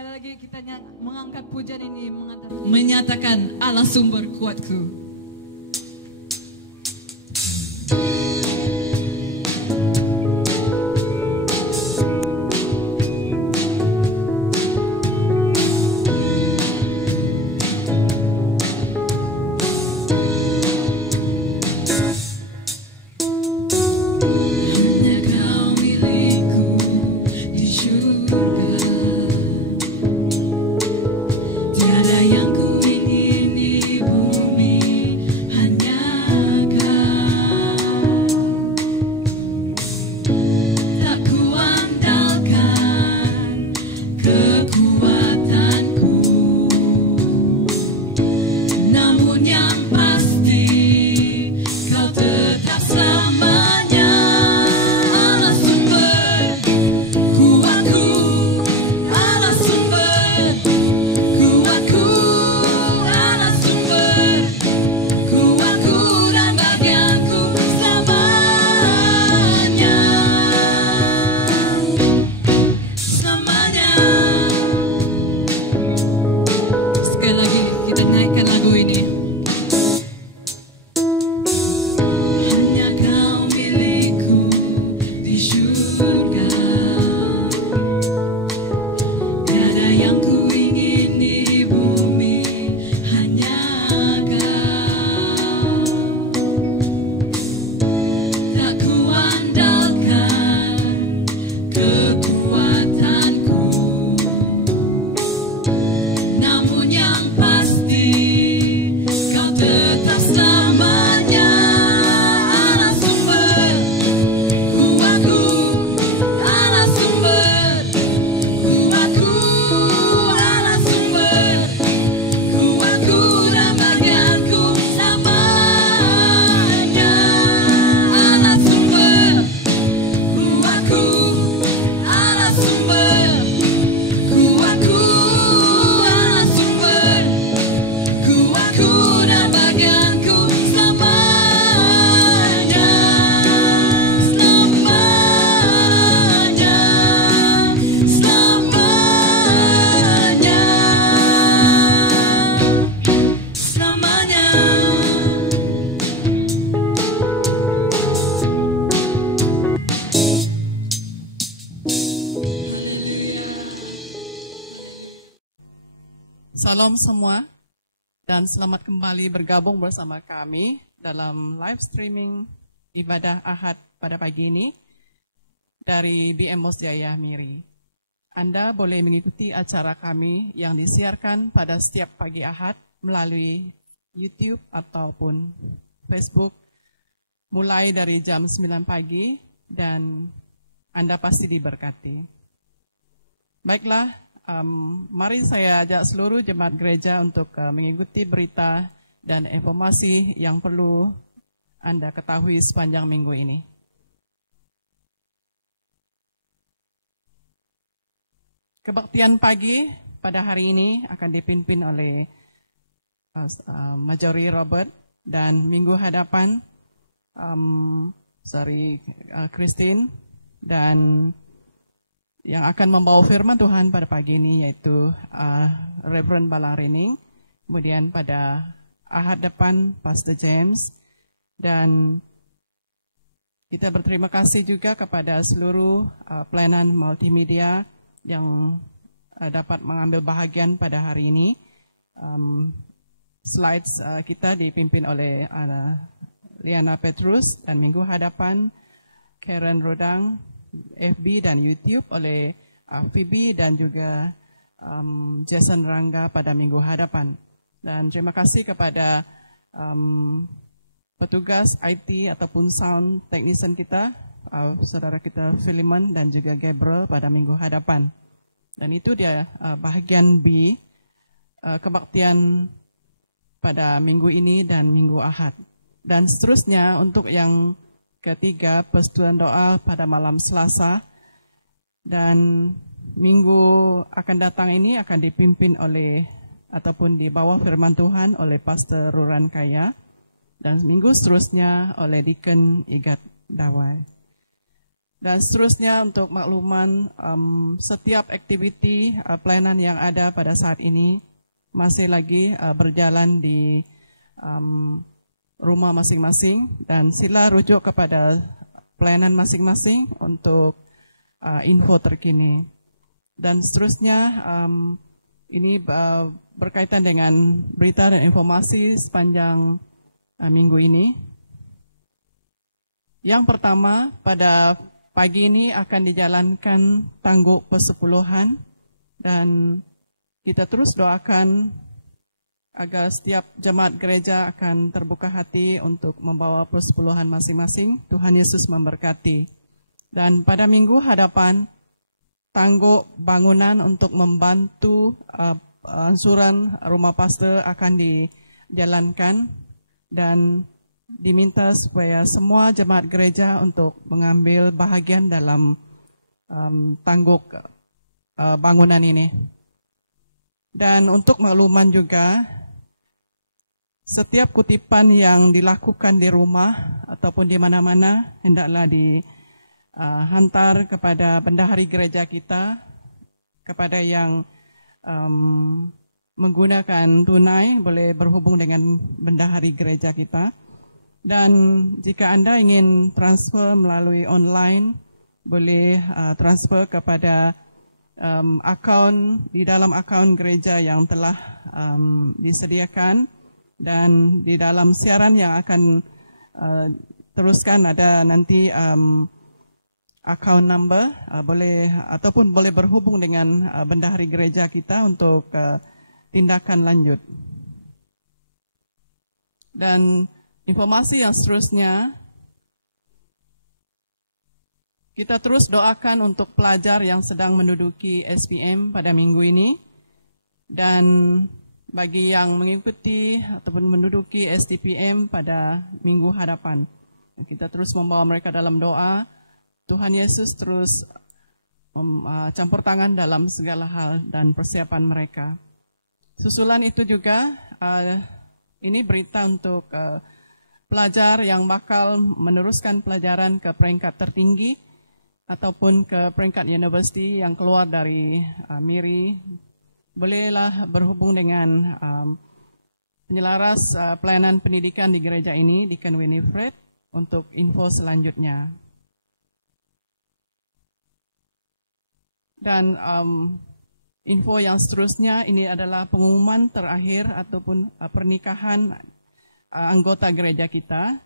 sekali lagi kita mengangkat pujian ini menyatakan Allah sumber kuatku. Salam semua dan selamat kembali bergabung bersama kami dalam live streaming ibadah Ahad pada pagi ini dari BM Mos Jaya Miri. Anda boleh mengikuti acara kami yang disiarkan pada setiap pagi Ahad melalui YouTube ataupun Facebook mulai dari jam 9 pagi dan Anda pasti diberkati. Baiklah. Mari saya ajak seluruh jemaat gereja untuk mengikuti berita dan informasi yang perlu Anda ketahui sepanjang minggu ini. Kebaktian pagi pada hari ini akan dipimpin oleh Majori Robert dan minggu hadapan Christine dan yang akan membawa firman Tuhan pada pagi ini yaitu Reverend Balarining. Kemudian pada Ahad depan Pastor James. Dan kita berterima kasih juga kepada seluruh pelayanan multimedia yang dapat mengambil bahagian pada hari ini. Slides kita dipimpin oleh Liana Petrus dan minggu hadapan Karen Rodang, FB dan YouTube oleh Phoebe dan juga Jason Rangga pada minggu hadapan. Dan terima kasih kepada petugas IT ataupun sound technician kita, saudara kita Philemon dan juga Gabriel pada minggu hadapan. Dan itu dia bahagian B, kebaktian pada minggu ini dan minggu Ahad. Dan seterusnya untuk yang ketiga, persekutuan doa pada malam Selasa. Dan minggu akan datang ini akan dipimpin oleh ataupun di bawah firman Tuhan oleh Pastor Ruran Kaya. Dan minggu seterusnya oleh Deacon Igat Dawai. Dan seterusnya untuk makluman, setiap aktiviti pelayanan yang ada pada saat ini masih lagi berjalan di rumah masing-masing, dan sila rujuk kepada pelayanan masing-masing untuk info terkini. Dan seterusnya ini berkaitan dengan berita dan informasi sepanjang minggu ini. Yang pertama, pada pagi ini akan dijalankan tangguk persepuluhan, dan kita terus doakan agar setiap jemaat gereja akan terbuka hati untuk membawa persepuluhan masing-masing. Tuhan Yesus memberkati. Dan pada minggu hadapan, tangguk bangunan untuk membantu ansuran rumah pastor akan dijalankan, dan diminta supaya semua jemaat gereja untuk mengambil bahagian dalam tangguk bangunan ini. Dan untuk makluman juga, setiap kutipan yang dilakukan di rumah ataupun di mana-mana hendaklah dihantar kepada bendahari gereja kita, kepada yang menggunakan tunai boleh berhubung dengan bendahari gereja kita. Dan jika Anda ingin transfer melalui online, boleh transfer kepada akaun di dalam akaun gereja yang telah disediakan, dan di dalam siaran yang akan teruskan ada nanti account number, boleh ataupun boleh berhubung dengan bendahari gereja kita untuk tindakan lanjut. Dan informasi yang seterusnya, kita terus doakan untuk pelajar yang sedang menduduki SPM pada minggu ini, dan bagi yang mengikuti ataupun menduduki STPM pada minggu hadapan. Kita terus membawa mereka dalam doa. Tuhan Yesus terus campur tangan dalam segala hal dan persiapan mereka. Susulan itu juga, ini berita untuk pelajar yang bakal meneruskan pelajaran ke peringkat tertinggi ataupun ke peringkat universiti yang keluar dari MIRI. Bolehlah berhubung dengan penyelaras pelayanan pendidikan di gereja ini, Deacon Winifred, untuk info selanjutnya. Dan info yang seterusnya, ini adalah pengumuman terakhir ataupun pernikahan anggota gereja kita.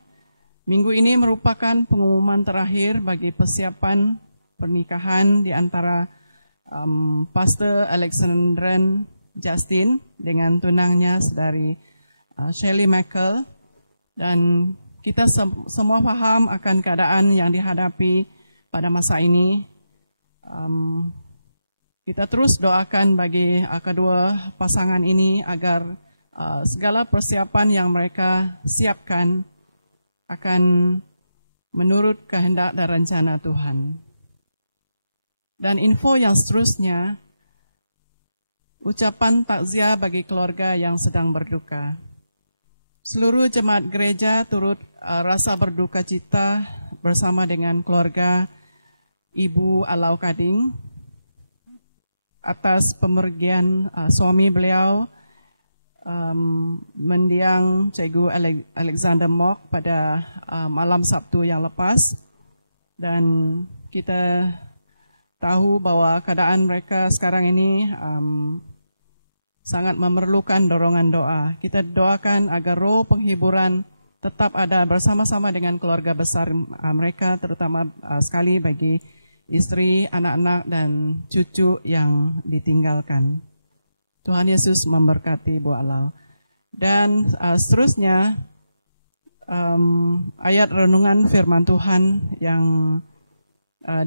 Minggu ini merupakan pengumuman terakhir bagi persiapan pernikahan di antara Pastor Alexandran Justin dengan tunangnya saudari Shelley Michael. Dan kita semua paham akan keadaan yang dihadapi pada masa ini. Kita terus doakan bagi kedua pasangan ini agar segala persiapan yang mereka siapkan akan menurut kehendak dan rencana Tuhan. Dan info yang seterusnya, ucapan takziah bagi keluarga yang sedang berduka. Seluruh jemaat gereja turut rasa berduka cita bersama dengan keluarga Ibu Alau Kading atas pemergian suami beliau, mendiang Cikgu Alexander Mock pada malam Sabtu yang lepas. Dan kita tahu bahwa keadaan mereka sekarang ini sangat memerlukan dorongan doa. Kita doakan agar roh penghiburan tetap ada bersama-sama dengan keluarga besar mereka, terutama sekali bagi istri, anak-anak, dan cucu yang ditinggalkan. Tuhan Yesus memberkati Bu Alau. Dan seterusnya, ayat renungan firman Tuhan yang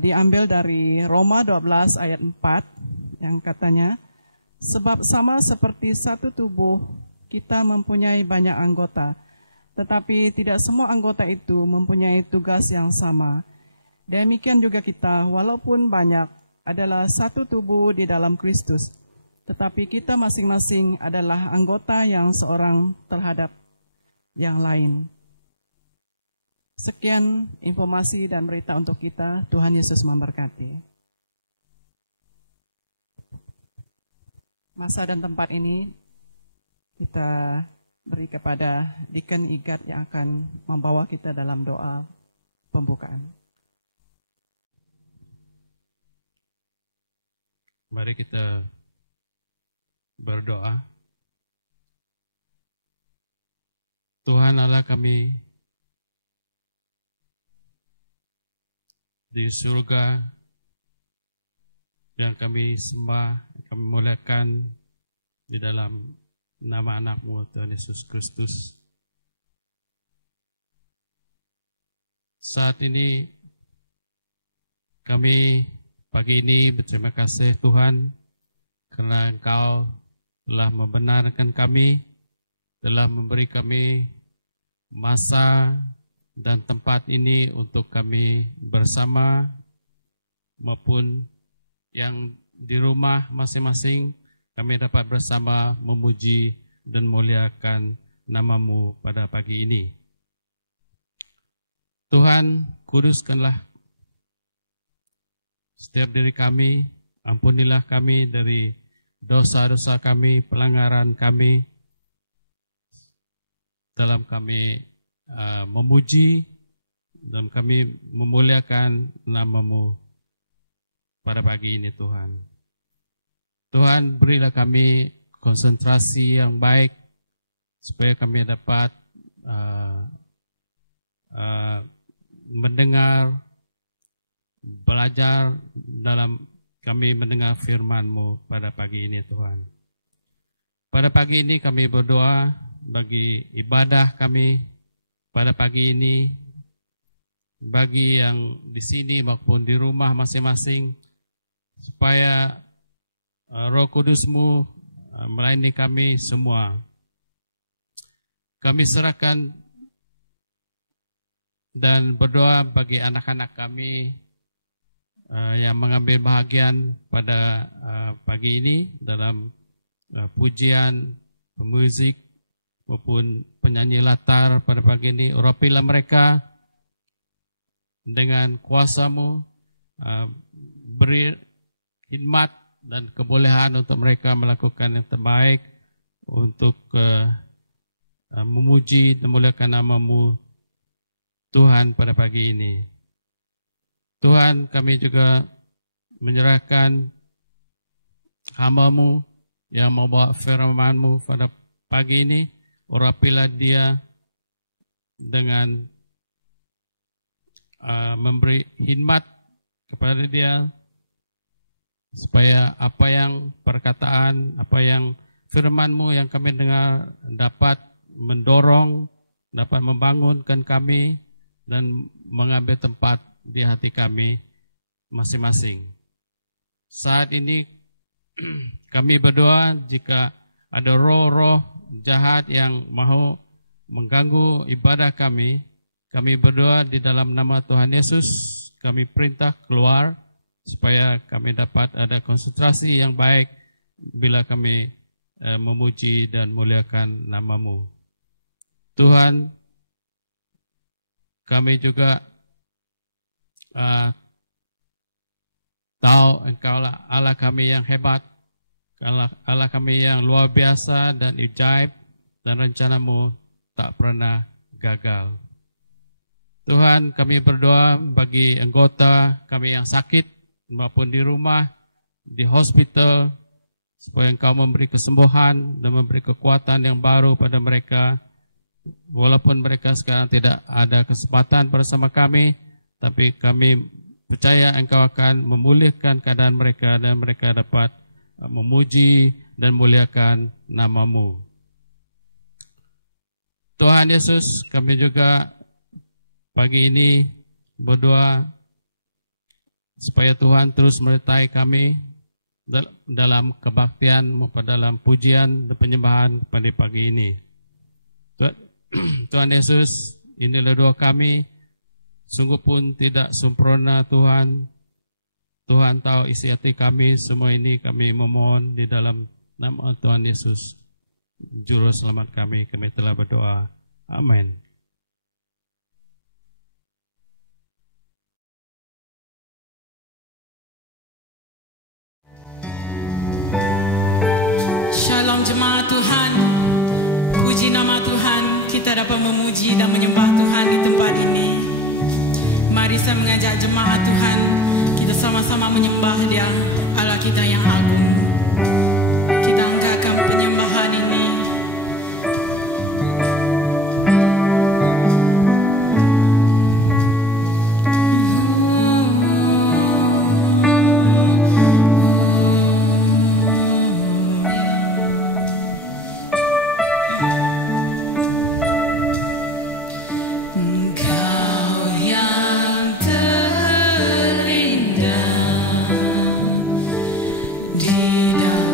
diambil dari Roma 12 ayat 4, yang katanya, sebab sama seperti satu tubuh, kita mempunyai banyak anggota, tetapi tidak semua anggota itu mempunyai tugas yang sama. Demikian juga kita, walaupun banyak, adalah satu tubuh di dalam Kristus, tetapi kita masing-masing adalah anggota yang seorang terhadap yang lain. Sekian informasi dan berita untuk kita. Tuhan Yesus memberkati. Masa dan tempat ini kita beri kepada Deacon Igat yang akan membawa kita dalam doa pembukaan. Mari kita berdoa. Tuhan Allah kami di surga yang kami sembah, kami muliakan di dalam nama anak-Mu Tuhan Yesus Kristus. Saat ini kami pagi ini berterima kasih Tuhan karena Engkau telah membenarkan kami, telah memberi kami masa dan tempat ini untuk kami bersama maupun yang di rumah masing-masing kami dapat bersama memuji dan muliakan nama-Mu pada pagi ini. Tuhan, kuduskanlah setiap diri kami, ampunilah kami dari dosa-dosa kami, pelanggaran kami, dalam kami memuji dan kami memuliakan nama-Mu pada pagi ini Tuhan. Tuhan, berilah kami konsentrasi yang baik supaya kami dapat mendengar, belajar dalam kami mendengar firman-Mu pada pagi ini Tuhan. Pada pagi ini kami berdoa bagi ibadah kami pada pagi ini, bagi yang di sini maupun di rumah masing-masing, supaya Roh Kudus-Mu melayani kami semua. Kami serahkan dan berdoa bagi anak-anak kami yang mengambil bahagian pada pagi ini dalam pujian, pemuzik, maupun penyanyi latar pada pagi ini. Urapilah mereka dengan kuasa-Mu, beri hikmat dan kebolehan untuk mereka melakukan yang terbaik untuk memuji dan memuliakan nama-Mu Tuhan pada pagi ini. Tuhan, kami juga menyerahkan hamba-Mu yang membawa firman-Mu pada pagi ini. Urapilah dia dengan memberi hikmat kepada dia, supaya apa yang perkataan, apa yang firman-Mu yang kami dengar dapat mendorong, dapat membangunkan kami dan mengambil tempat di hati kami masing-masing. Saat ini kami berdoa jika ada roh-roh jahat yang mahu mengganggu ibadah kami, kami berdoa di dalam nama Tuhan Yesus, kami perintah keluar supaya kami dapat ada konsentrasi yang baik bila kami memuji dan muliakan nama-Mu. Tuhan, kami juga tahu Engkau-lah Allah kami yang hebat, Allah kami yang luar biasa dan ajaib, dan rencana-Mu tak pernah gagal. Tuhan, kami berdoa bagi anggota kami yang sakit maupun di rumah, di hospital, supaya Engkau memberi kesembuhan dan memberi kekuatan yang baru pada mereka. Walaupun mereka sekarang tidak ada kesempatan bersama kami, tapi kami percaya Engkau akan memulihkan keadaan mereka dan mereka dapat memuji dan muliakan nama-Mu. Tuhan Yesus, kami juga pagi ini berdoa supaya Tuhan terus menyertai kami dalam kebaktian maupun dalam pujian dan penyembahan pada pagi ini. Tuhan Yesus, inilah doa kami, sungguh pun tidak sempurna Tuhan. Tuhan tahu isi hati kami, semua ini kami memohon di dalam nama Tuhan Yesus, Juru Selamat kami telah berdoa. Amin. dapat memuji dan menyembah Tuhan di tempat ini. Mari saya mengajak jemaat Tuhan, kita sama-sama menyembah Dia, Allah kita yang agung. Kita angkatkan penyembahan ini. Tiada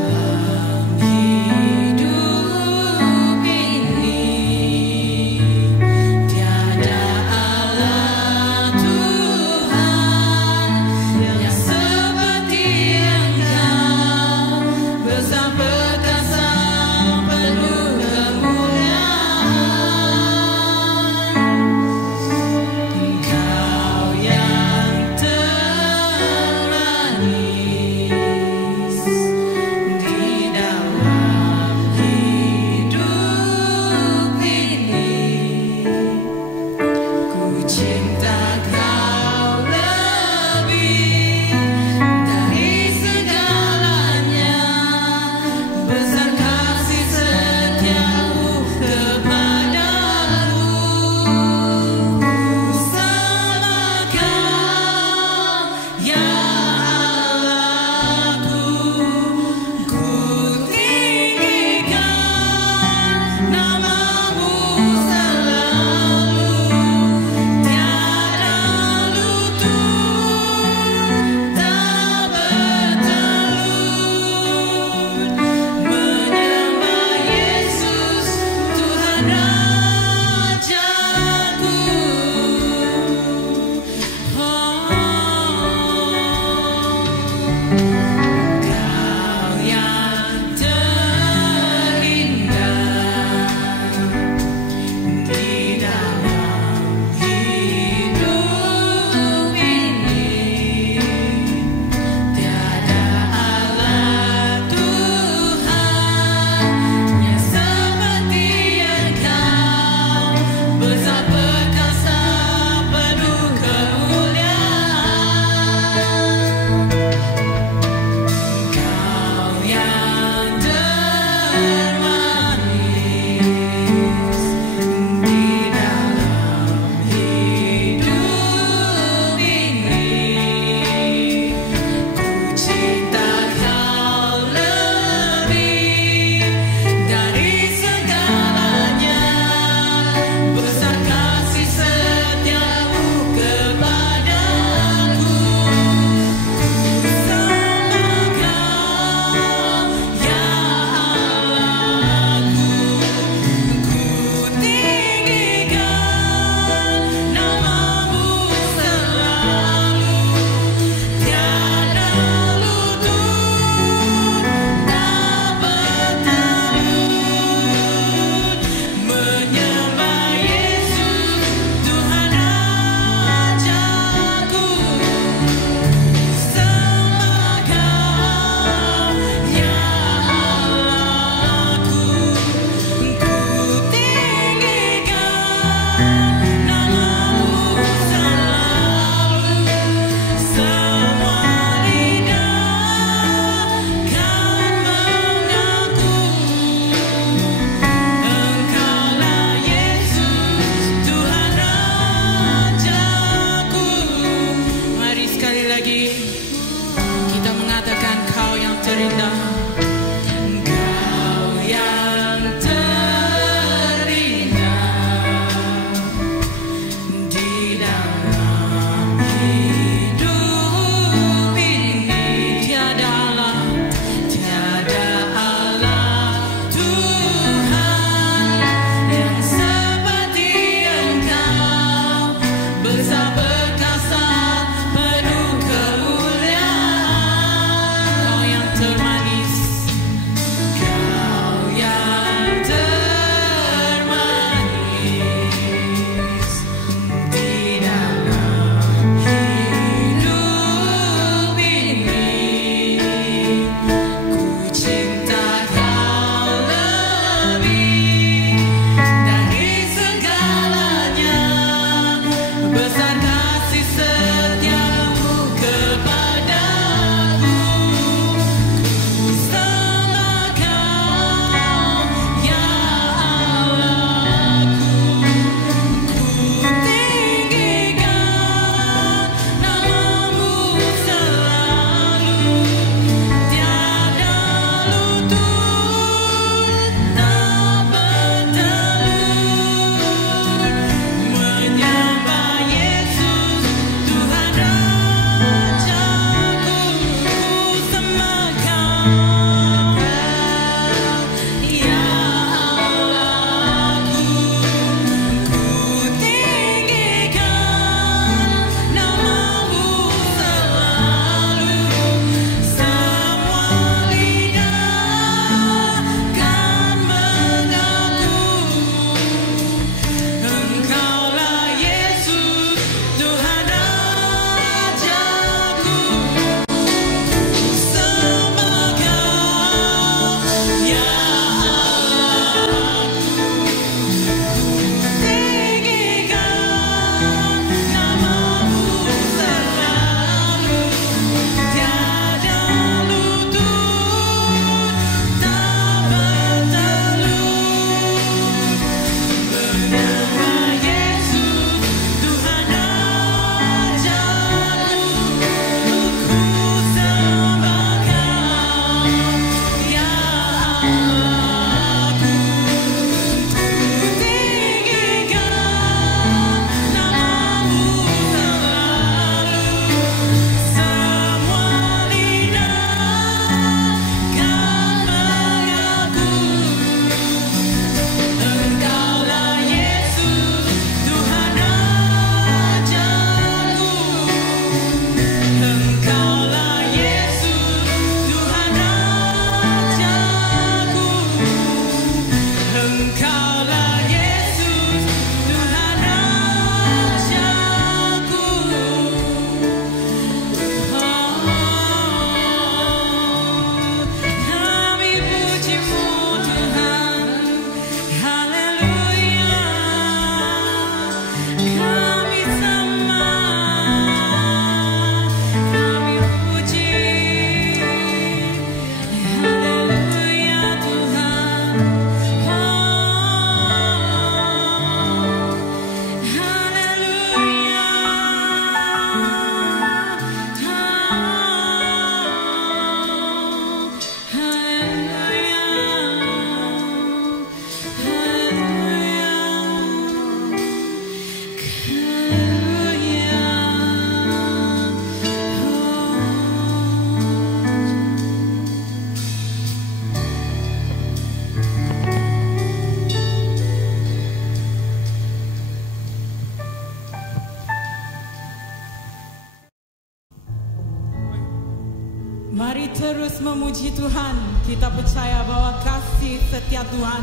Mari terus memuji Tuhan. Kita percaya bahwa kasih setia Tuhan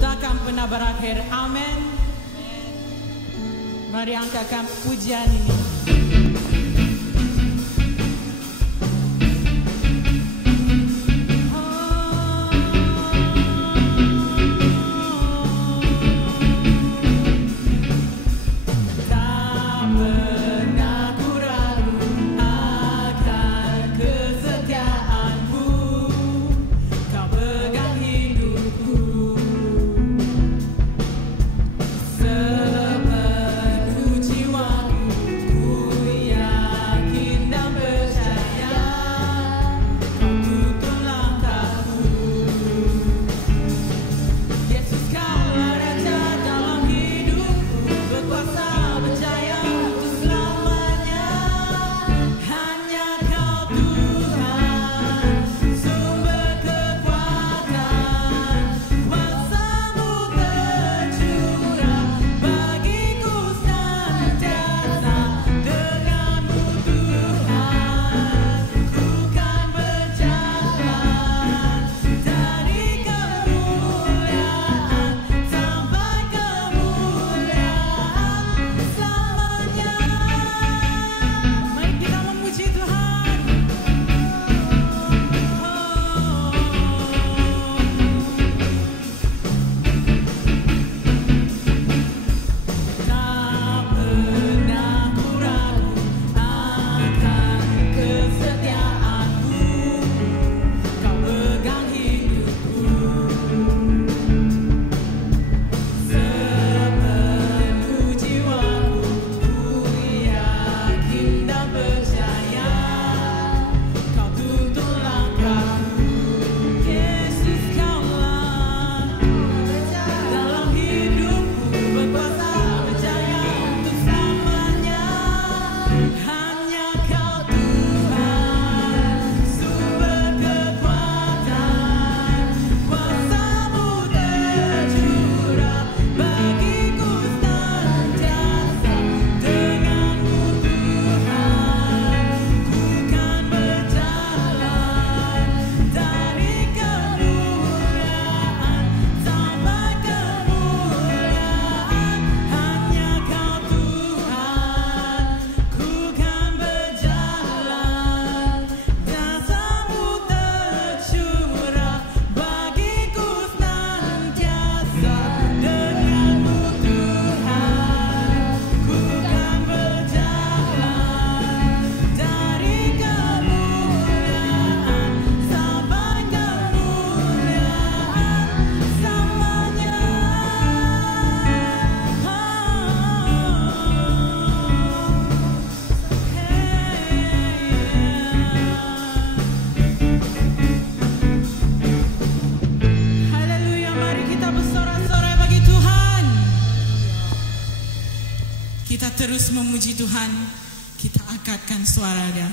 takkan pernah berakhir. Amin. Mari angkatkan pujian ini. Terus memuji Tuhan, kita angkatkan suara dia.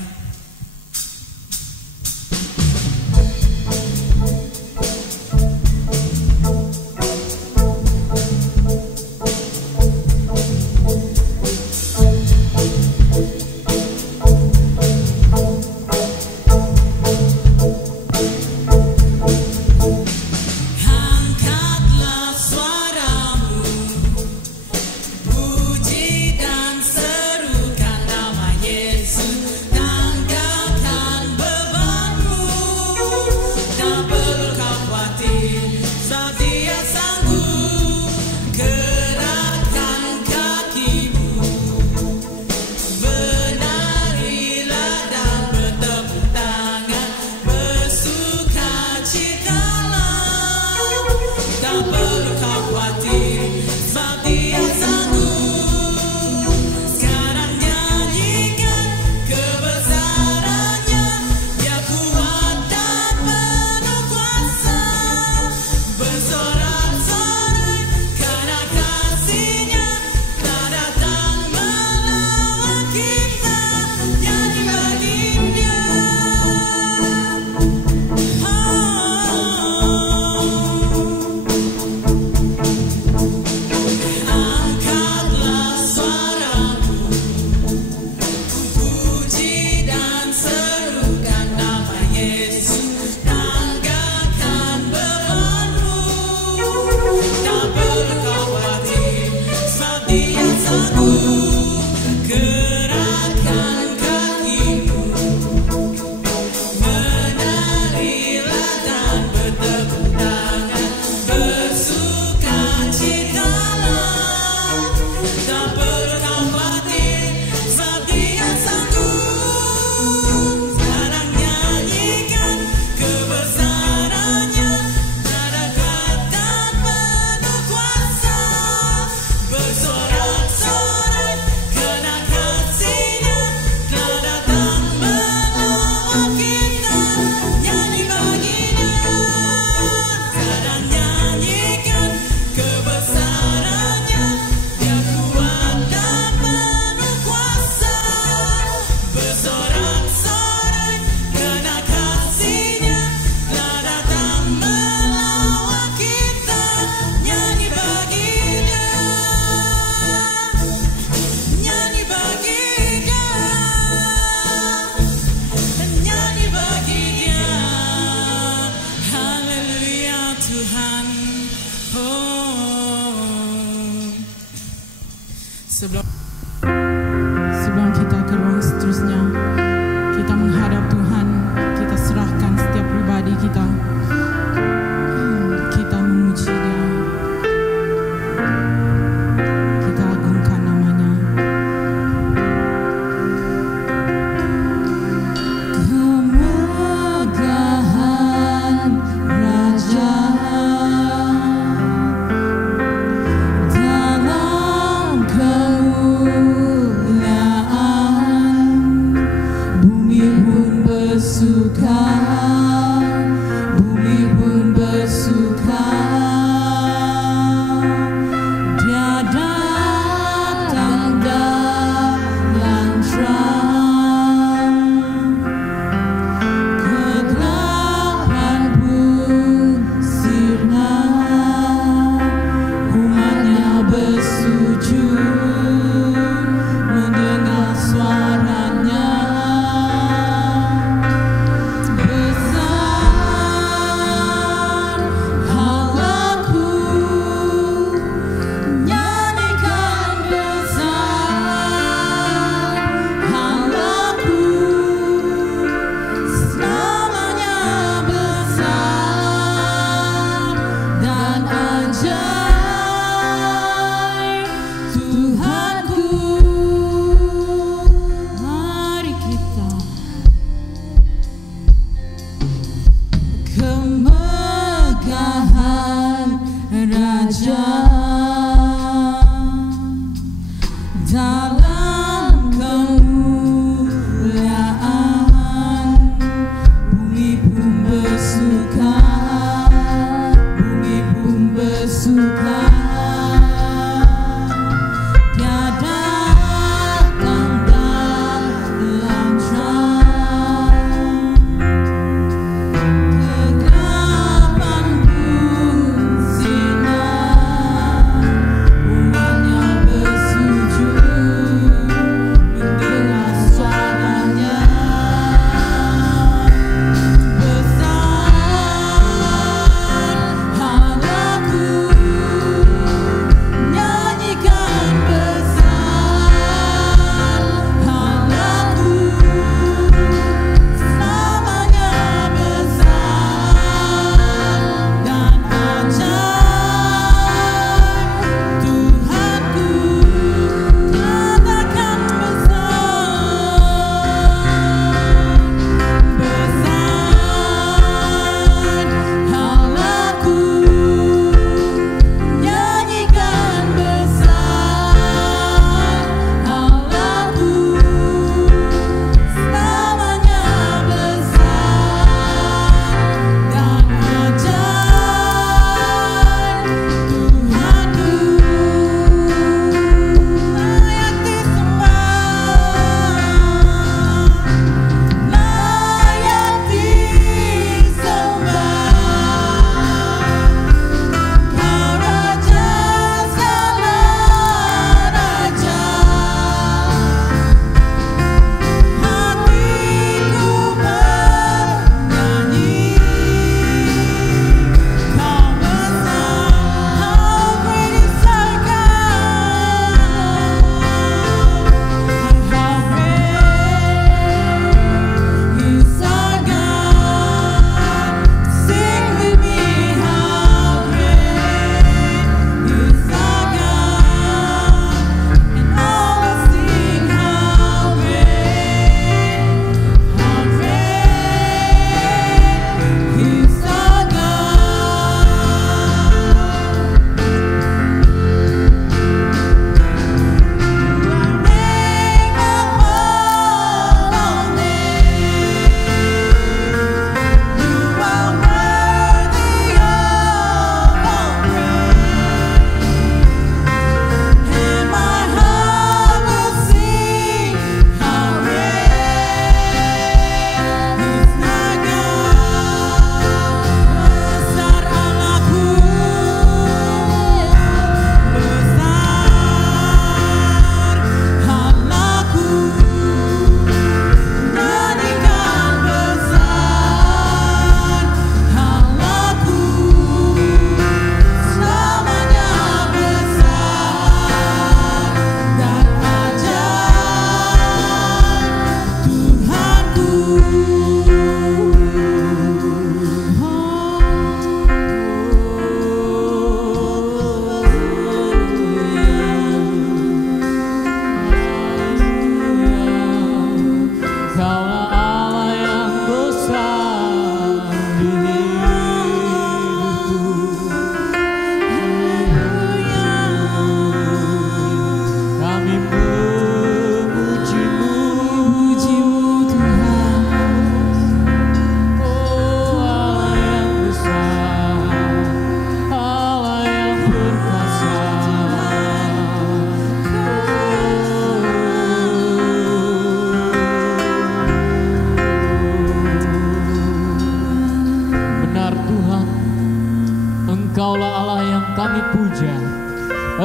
Puji dan serukan nama Yesus.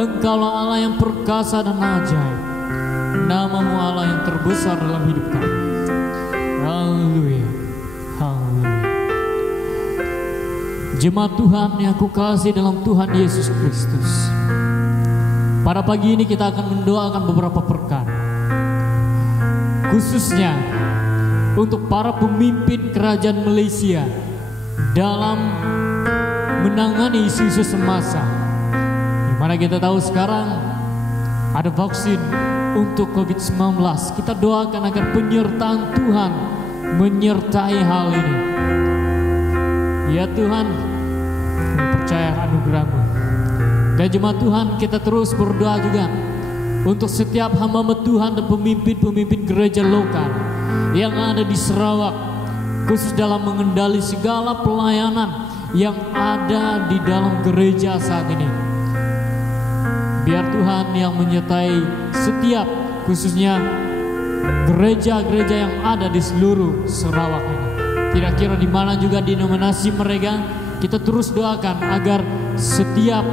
Engkaulah Allah yang perkasa dan ajaib. Namamu Allah yang terbesar dalam hidup kami. Haleluya, haleluya. Jemaat Tuhan yang aku kasih dalam Tuhan Yesus Kristus, pada pagi ini kita akan mendoakan beberapa perkara, khususnya untuk para pemimpin kerajaan Malaysia dalam menangani isu-isu semasa. Di mana kita tahu sekarang ada vaksin untuk COVID-19. Kita doakan agar penyertaan Tuhan menyertai hal ini. Ya Tuhan, kami percaya anugerah-Mu. Dan jemaat Tuhan, kita terus berdoa juga untuk setiap hamba Tuhan dan pemimpin-pemimpin gereja lokal yang ada di Sarawak, khusus dalam mengendali segala pelayanan yang ada di dalam gereja saat ini. Biar Tuhan yang menyertai setiap, khususnya gereja-gereja yang ada di seluruh Sarawak ini. Kira-kira di mana juga denominasi mereka, kita terus doakan agar setiap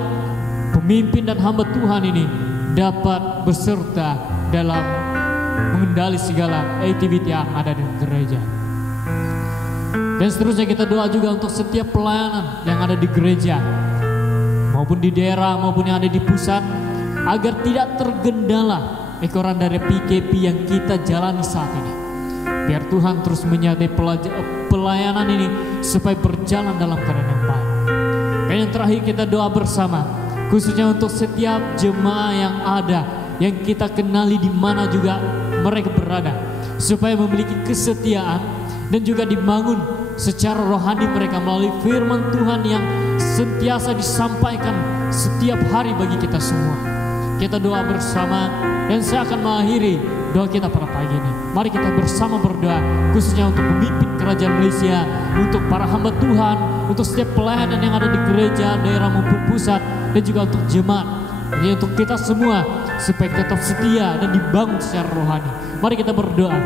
pemimpin dan hamba Tuhan ini dapat beserta dalam mengendali segala aktiviti yang ada di gereja. Dan seterusnya kita doa juga untuk setiap pelayanan yang ada di gereja maupun di daerah maupun yang ada di pusat, agar tidak tergendala ekoran dari PKP yang kita jalani saat ini. Biar Tuhan terus menyertai pelayanan ini supaya berjalan dalam keadaan yang baik. Dan yang terakhir kita doa bersama, khususnya untuk setiap jemaah yang ada, yang kita kenali di mana juga mereka berada, supaya memiliki kesetiaan dan juga dibangun secara rohani mereka melalui firman Tuhan yang sentiasa disampaikan setiap hari bagi kita semua. Kita doa bersama dan saya akan mengakhiri doa kita pada pagi ini. Mari kita bersama berdoa, khususnya untuk pemimpin kerajaan Malaysia, untuk para hamba Tuhan, untuk setiap pelayanan yang ada di gereja, daerah maupun pusat, dan juga untuk jemaat. Jadi untuk kita semua supaya tetap setia dan dibangun secara rohani. Mari kita berdoa.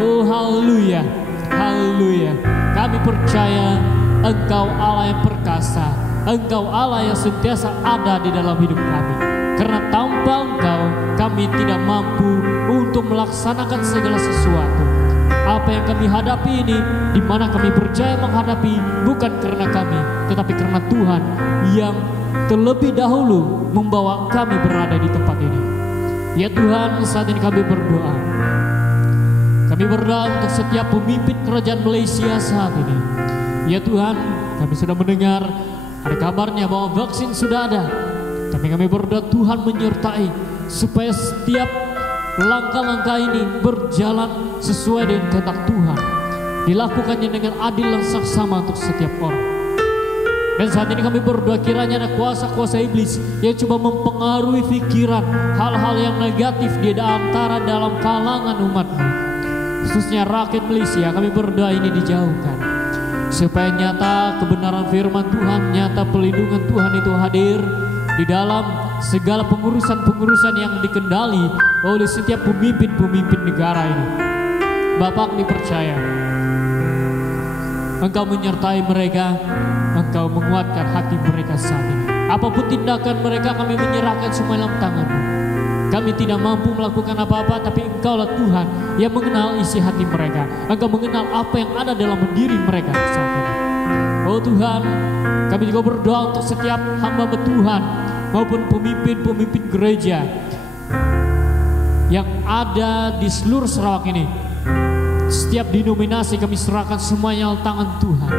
Oh haleluya, haleluya. Kami percaya Engkau Allah yang perkasa, Engkau Allah yang sentiasa ada di dalam hidup kami. Karena tanpa Engkau kami tidak mampu untuk melaksanakan segala sesuatu. Apa yang kami hadapi ini, di mana kami berjaya menghadapi, bukan karena kami, tetapi karena Tuhan yang terlebih dahulu membawa kami berada di tempat ini. Ya Tuhan, saat ini kami berdoa. Kami berdoa untuk setiap pemimpin kerajaan Malaysia saat ini. Ya Tuhan, kami sudah mendengar ada kabarnya bahwa vaksin sudah ada. Tapi kami berdoa Tuhan menyertai supaya setiap langkah-langkah ini berjalan sesuai dengan kehendak Tuhan. Dilakukannya dengan adil dan saksama untuk setiap orang. Dan saat ini kami berdoa kiranya ada kuasa-kuasa iblis yang coba mempengaruhi pikiran hal-hal yang negatif di antara dalam kalangan umat-Mu, khususnya rakyat Malaysia. Kami berdoa ini dijauhkan supaya nyata kebenaran firman Tuhan, nyata pelindungan Tuhan itu hadir di dalam segala pengurusan-pengurusan yang dikendali oleh setiap pemimpin-pemimpin negara ini. Bapa, kami percaya Engkau menyertai mereka, Engkau menguatkan hati mereka saat ini. Apapun tindakan mereka, kami menyerahkan semua dalam tangan-Mu. Kami tidak mampu melakukan apa-apa, tapi Engkaulah Tuhan yang mengenal isi hati mereka. Engkau mengenal apa yang ada dalam diri mereka saat ini. Oh Tuhan, kami juga berdoa untuk setiap hamba Tuhan maupun pemimpin-pemimpin gereja yang ada di seluruh Sarawak ini. Setiap denominasi kami serahkan semuanya dalam tangan Tuhan,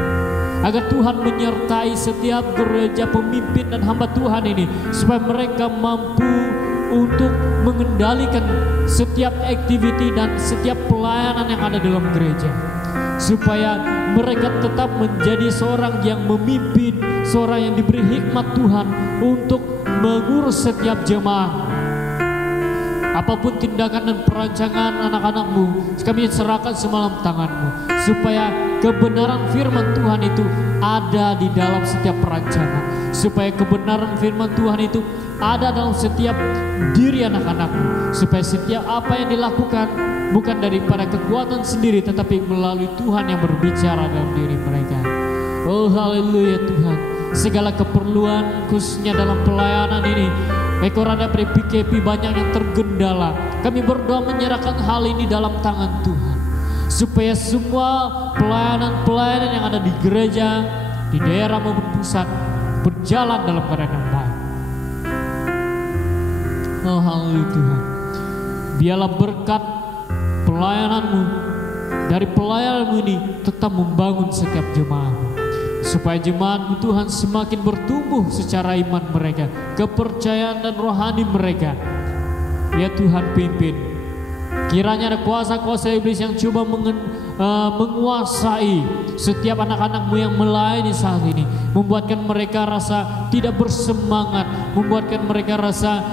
agar Tuhan menyertai setiap gereja, pemimpin dan hamba Tuhan ini, supaya mereka mampu untuk mengendalikan setiap aktiviti dan setiap pelayanan yang ada dalam gereja, supaya mereka tetap menjadi seorang yang memimpin, seorang yang diberi hikmat Tuhan untuk mengurus setiap jemaah. Apapun tindakan dan perancangan anak-anak-Mu, kami serahkan semalam tangan-Mu, supaya kebenaran firman Tuhan itu ada di dalam setiap perancangan, supaya kebenaran firman Tuhan itu ada dalam setiap diri anak-anak-Mu, supaya setiap apa yang dilakukan bukan daripada kekuatan sendiri, tetapi melalui Tuhan yang berbicara dalam diri mereka. Oh haleluya Tuhan, segala keperluan khususnya dalam pelayanan ini Ekor ada PKP banyak yang tergendala. Kami berdoa menyerahkan hal ini dalam tangan Tuhan, supaya semua pelayanan-pelayanan yang ada di gereja, di daerah maupun pusat berjalan dalam keadaan yang baik. Oh haleluya Tuhan, biarlah berkat pelayananmu dari pelayananmu ini tetap membangun setiap jemaatmu, supaya jemaatmu Tuhan semakin bertumbuh secara iman mereka, kepercayaan dan rohani mereka. Ya Tuhan pimpin, kiranya ada kuasa-kuasa iblis yang coba menguasai setiap anak-anakmu yang melayani saat ini, membuatkan mereka rasa tidak bersemangat, membuatkan mereka rasa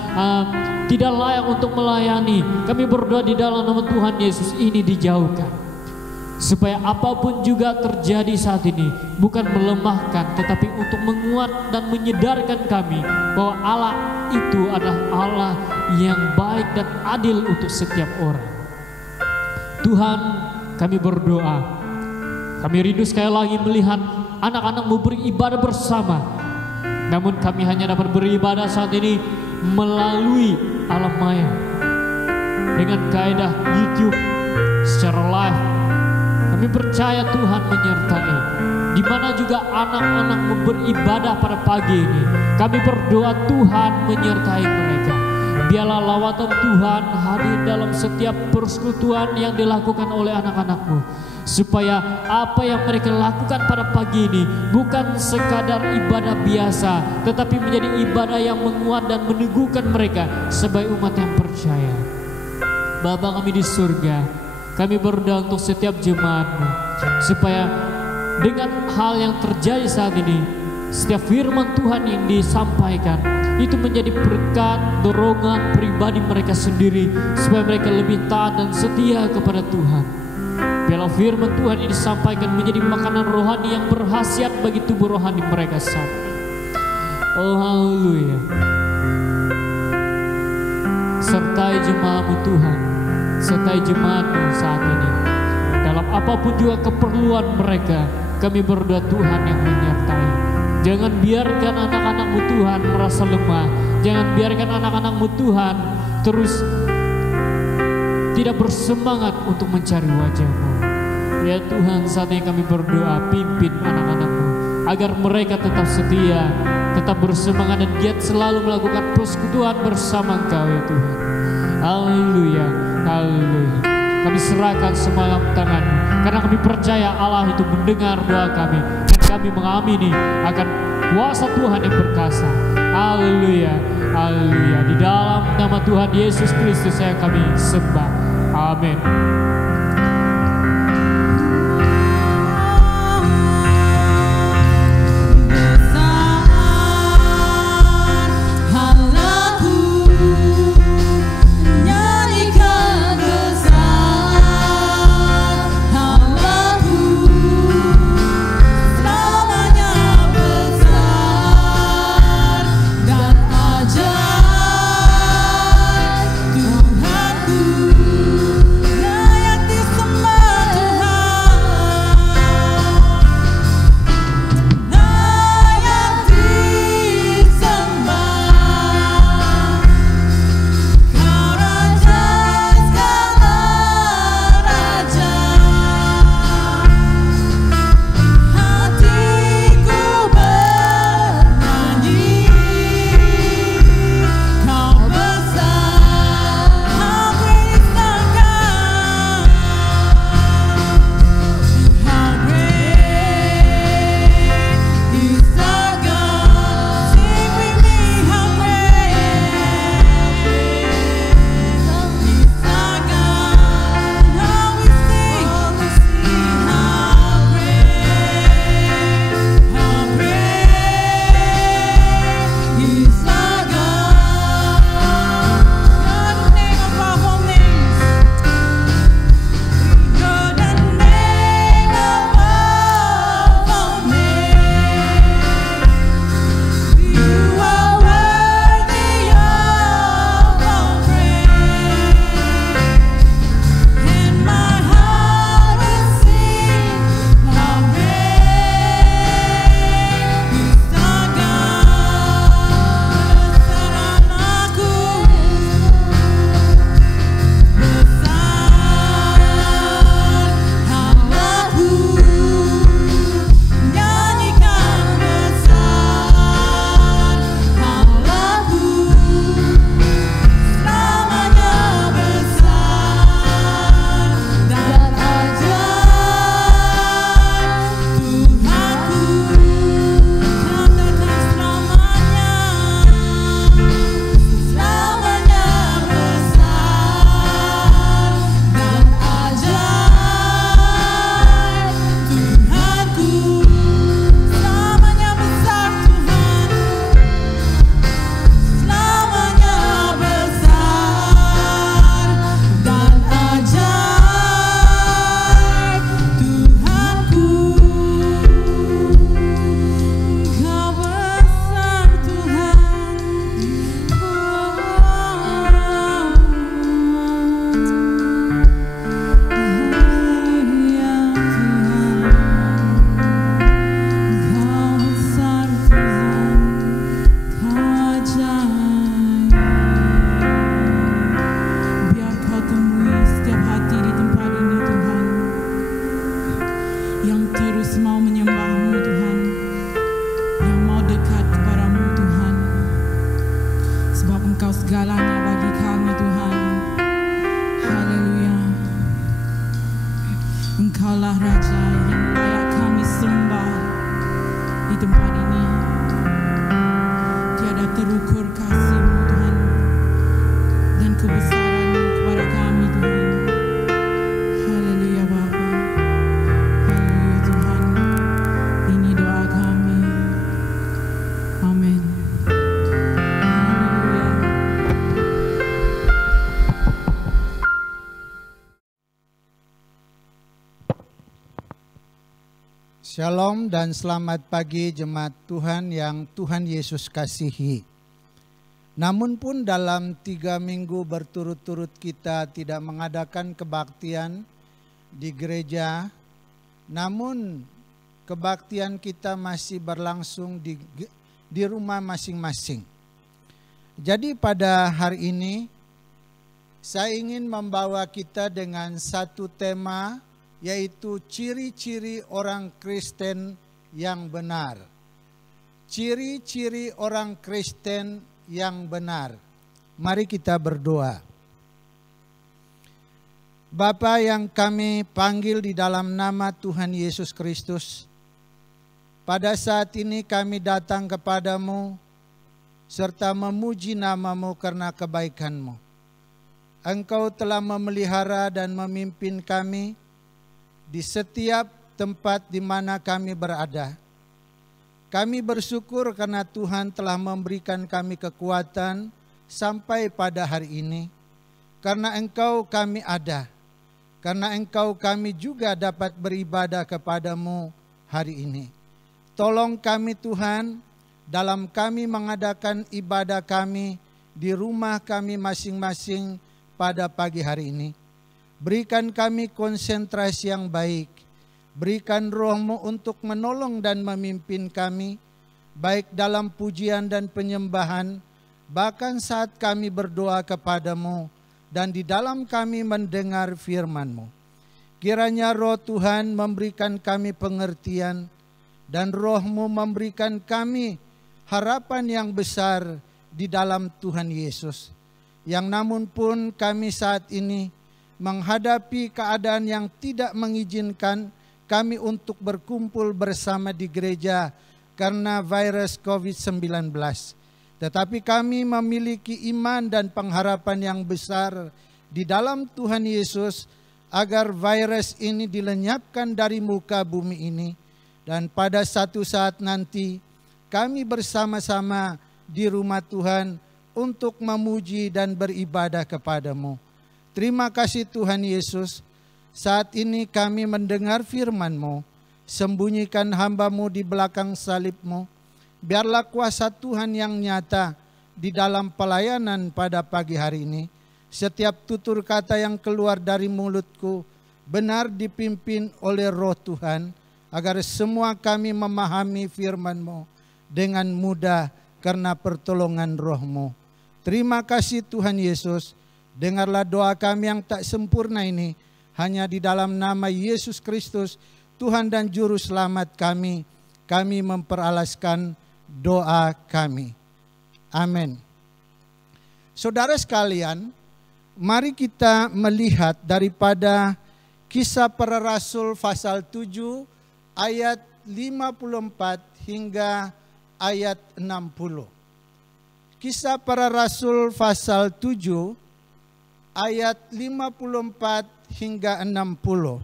tidak layak untuk melayani. Kami berdoa di dalam nama Tuhan Yesus ini dijauhkan, supaya apapun juga terjadi saat ini bukan melemahkan, tetapi untuk menguat dan menyedarkan kami bahwa Allah itu adalah Allah yang baik dan adil untuk setiap orang. Tuhan, kami berdoa, kami rindu sekali lagi melihat anak-anak-Mu beribadah bersama. Namun kami hanya dapat beribadah saat ini melalui alam maya, dengan kaedah YouTube secara live. Kami percaya Tuhan menyertai, di mana juga anak-anak-Mu beribadah pada pagi ini. Kami berdoa Tuhan menyertai mereka. Biarlah lawatan Tuhan hadir dalam setiap persekutuan yang dilakukan oleh anak-anak-Mu, supaya apa yang mereka lakukan pada pagi ini bukan sekadar ibadah biasa, tetapi menjadi ibadah yang menguat dan meneguhkan mereka sebagai umat yang percaya. Bapa kami di surga, kami berdoa untuk setiap jemaat-Mu, supaya dengan hal yang terjadi saat ini, setiap firman Tuhan yang disampaikan itu menjadi berkat, dorongan pribadi mereka sendiri, supaya mereka lebih taat dan setia kepada Tuhan. Biarlah firman Tuhan ini disampaikan menjadi makanan rohani yang berkhasiat bagi tubuh rohani mereka saat ini. Oh haleluya. Sertai jemaat-Mu Tuhan, sertai jemaat-Mu saat ini dalam apapun juga keperluan mereka. Kami berdoa Tuhan yang menyertai. Jangan biarkan anak-anak-Mu Tuhan merasa lemah. Jangan biarkan anak-anak-Mu Tuhan terus tidak bersemangat untuk mencari wajah-Mu. Ya Tuhan, saat ini kami berdoa, pimpin anak-anak-Mu agar mereka tetap setia, tetap bersemangat dan giat selalu melakukan persekutuan bersama Engkau ya Tuhan. Haleluya, haleluya. Kami serahkan semua tangan-Mu, karena kami percaya Allah itu mendengar doa kami, dan kami mengamini akan kuasa Tuhan yang berkuasa. Haleluya, haleluya. Di dalam nama Tuhan Yesus Kristus yang kami sembah. Amin. Tuhanku Engkaulah Raja yang layak kami sembah di tempat ini. Tiada terukur kasih-Mu Tuhan dan kebesaran-Mu kepada kami Tuhan. Haleluya Bapa. Haleluya Tuhan. Ini doa kami. Amin. Haleluya. Shalom dan selamat pagi jemaat Tuhan yang Tuhan Yesus kasihi. Namun pun dalam 3 minggu berturut-turut kita tidak mengadakan kebaktian di gereja, namun kebaktian kita masih berlangsung di rumah masing-masing. Jadi pada hari ini saya ingin membawa kita dengan satu tema, yaitu ciri-ciri orang Kristen yang benar. Ciri-ciri orang Kristen yang benar. Mari kita berdoa. Bapa yang kami panggil di dalam nama Tuhan Yesus Kristus, pada saat ini kami datang kepadamu serta memuji nama-Mu karena kebaikan-Mu. Engkau telah memelihara dan memimpin kami di setiap tempat di mana kami berada. Kami bersyukur karena Tuhan telah memberikan kami kekuatan sampai pada hari ini. Karena Engkau kami ada. Karena Engkau kami juga dapat beribadah kepadamu hari ini. Tolong kami Tuhan dalam kami mengadakan ibadah kami di rumah kami masing-masing pada pagi hari ini. Berikan kami konsentrasi yang baik. Berikan Roh-Mu untuk menolong dan memimpin kami, baik dalam pujian dan penyembahan, bahkan saat kami berdoa kepadamu, dan di dalam kami mendengar firman-Mu. Kiranya Roh Tuhan memberikan kami pengertian, dan Roh-Mu memberikan kami harapan yang besar di dalam Tuhan Yesus. Yang namun pun kami saat ini menghadapi keadaan yang tidak mengizinkan kami untuk berkumpul bersama di gereja karena virus COVID-19. Tetapi kami memiliki iman dan pengharapan yang besar di dalam Tuhan Yesus agar virus ini dilenyapkan dari muka bumi ini. Dan pada satu saat nanti kami bersama-sama di rumah Tuhan untuk memuji dan beribadah kepadamu. Terima kasih Tuhan Yesus, saat ini kami mendengar firman-Mu, sembunyikan hamba-Mu di belakang salib-Mu, biarlah kuasa Tuhan yang nyata di dalam pelayanan pada pagi hari ini. Setiap tutur kata yang keluar dari mulutku benar dipimpin oleh Roh Tuhan, agar semua kami memahami firman-Mu dengan mudah karena pertolongan Roh-Mu. Terima kasih Tuhan Yesus. Dengarlah doa kami yang tak sempurna ini, hanya di dalam nama Yesus Kristus, Tuhan dan Juru Selamat kami memperalaskan doa kami. Amin. Saudara sekalian, mari kita melihat daripada Kisah Para Rasul pasal 7 ayat 54 hingga ayat 60. Kisah Para Rasul pasal 7 ayat 54 hingga 60.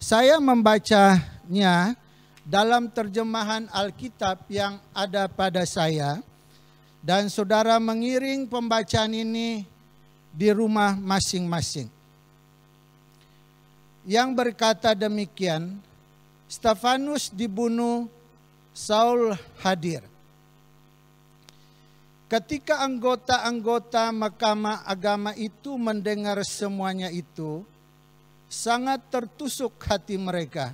Saya membacanya dalam terjemahan Alkitab yang ada pada saya, dan saudara mengiring pembacaan ini di rumah masing-masing. Yang berkata demikian, Stefanus dibunuh, Saul hadir. Ketika anggota-anggota Mahkamah Agama itu mendengar semuanya itu, sangat tertusuk hati mereka.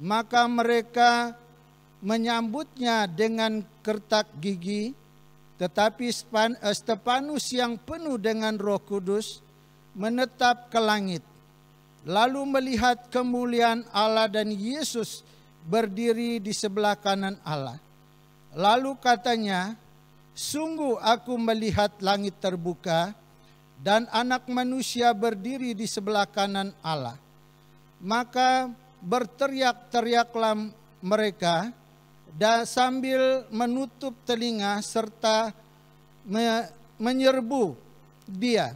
Maka mereka menyambutnya dengan kertak gigi, tetapi Stefanus yang penuh dengan Roh Kudus menetap ke langit, lalu melihat kemuliaan Allah dan Yesus berdiri di sebelah kanan Allah. Lalu katanya, sungguh aku melihat langit terbuka dan Anak Manusia berdiri di sebelah kanan Allah. maka berteriak-teriaklah mereka dan sambil menutup telinga serta menyerbu dia.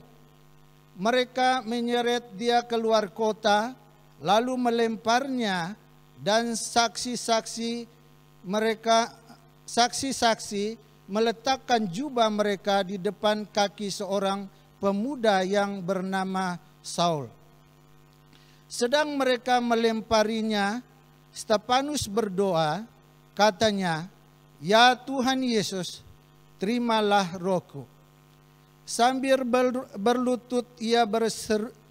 Mereka menyeret dia keluar kota, lalu melemparnya, dan saksi-saksi meletakkan jubah mereka di depan kaki seorang pemuda yang bernama Saul. Sedang mereka melemparinya, Stefanus berdoa, katanya, "Ya Tuhan Yesus, terimalah rohku." Sambil berlutut ia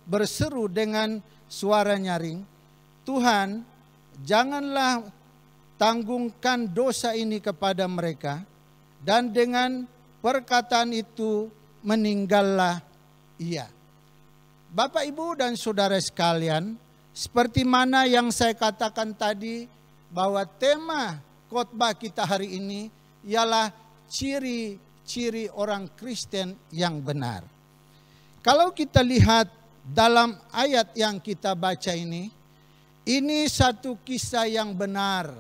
berseru dengan suara nyaring, "Tuhan, janganlah tanggungkan dosa ini kepada mereka." Dan dengan perkataan itu meninggallah ia. Bapak, Ibu, dan saudara sekalian, seperti mana yang saya katakan tadi, bahwa tema khotbah kita hari ini ialah ciri-ciri orang Kristen yang benar. Kalau kita lihat dalam ayat yang kita baca ini satu kisah yang benar,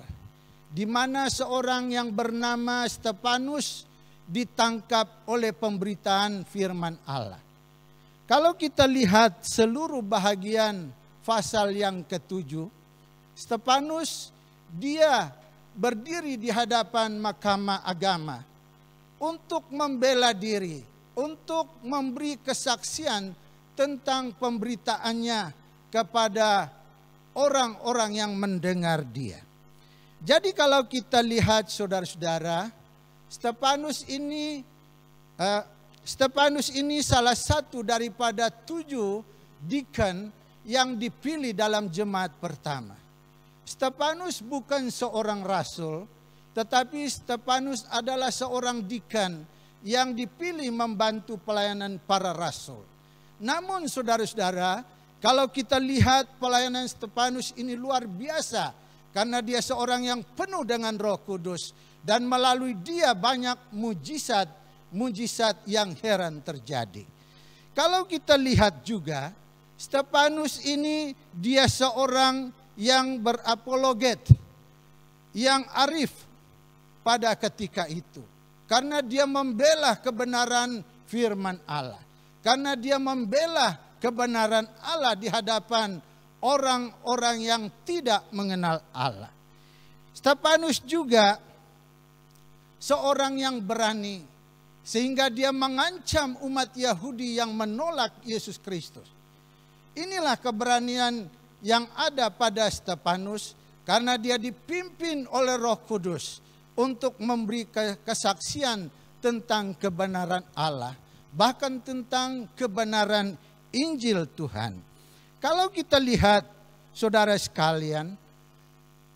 di mana seorang yang bernama Stefanus ditangkap oleh pemberitaan firman Allah. Kalau kita lihat seluruh bahagian pasal yang ke-7, Stefanus dia berdiri di hadapan mahkamah agama untuk membela diri, untuk memberi kesaksian tentang pemberitaannya kepada orang-orang yang mendengar dia. Jadi kalau kita lihat saudara-saudara, Stefanus ini salah satu daripada 7 deacon yang dipilih dalam jemaat pertama. Stefanus bukan seorang rasul, tetapi Stefanus adalah seorang deacon yang dipilih membantu pelayanan para rasul. Namun saudara-saudara, kalau kita lihat pelayanan Stefanus ini luar biasa, karena dia seorang yang penuh dengan Roh Kudus, dan melalui dia banyak mujizat yang heran terjadi. Kalau kita lihat juga, Stefanus ini dia seorang yang berapologet, yang arif pada ketika itu. Karena dia membela kebenaran firman Allah. Karena dia membela kebenaran Allah di hadapan orang-orang yang tidak mengenal Allah. Stefanus juga seorang yang berani, sehingga dia mengancam umat Yahudi yang menolak Yesus Kristus. Inilah keberanian yang ada pada Stefanus, karena dia dipimpin oleh Roh Kudus untuk memberi kesaksian tentang kebenaran Allah, bahkan tentang kebenaran Injil Tuhan. Kalau kita lihat saudara sekalian,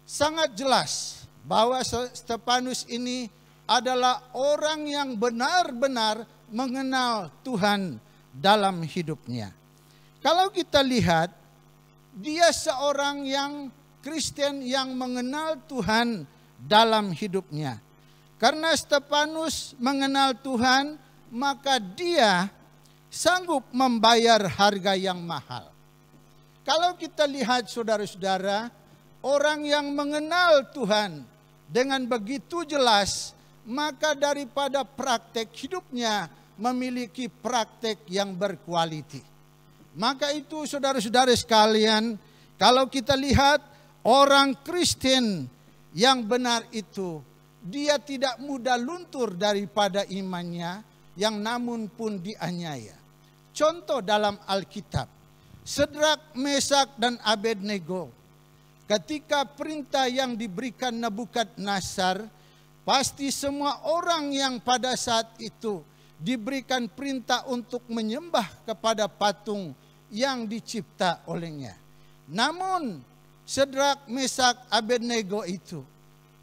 sangat jelas bahwa Stefanus ini adalah orang yang benar-benar mengenal Tuhan dalam hidupnya. Kalau kita lihat, dia seorang yang Kristen yang mengenal Tuhan dalam hidupnya. Karena Stefanus mengenal Tuhan, maka dia sanggup membayar harga yang mahal. Kalau kita lihat saudara-saudara, orang yang mengenal Tuhan dengan begitu jelas, maka daripada praktek hidupnya memiliki praktek yang berkualiti. Maka itu saudara-saudara sekalian, kalau kita lihat orang Kristen yang benar itu, dia tidak mudah luntur daripada imannya, yang namun pun dianiaya. Contoh dalam Alkitab, Sedrak, Mesak, dan Abednego, ketika perintah yang diberikan Nebukadnezar, pasti semua orang yang pada saat itu diberikan perintah untuk menyembah kepada patung yang dicipta olehnya. Namun Sedrak, Mesak, Abednego itu,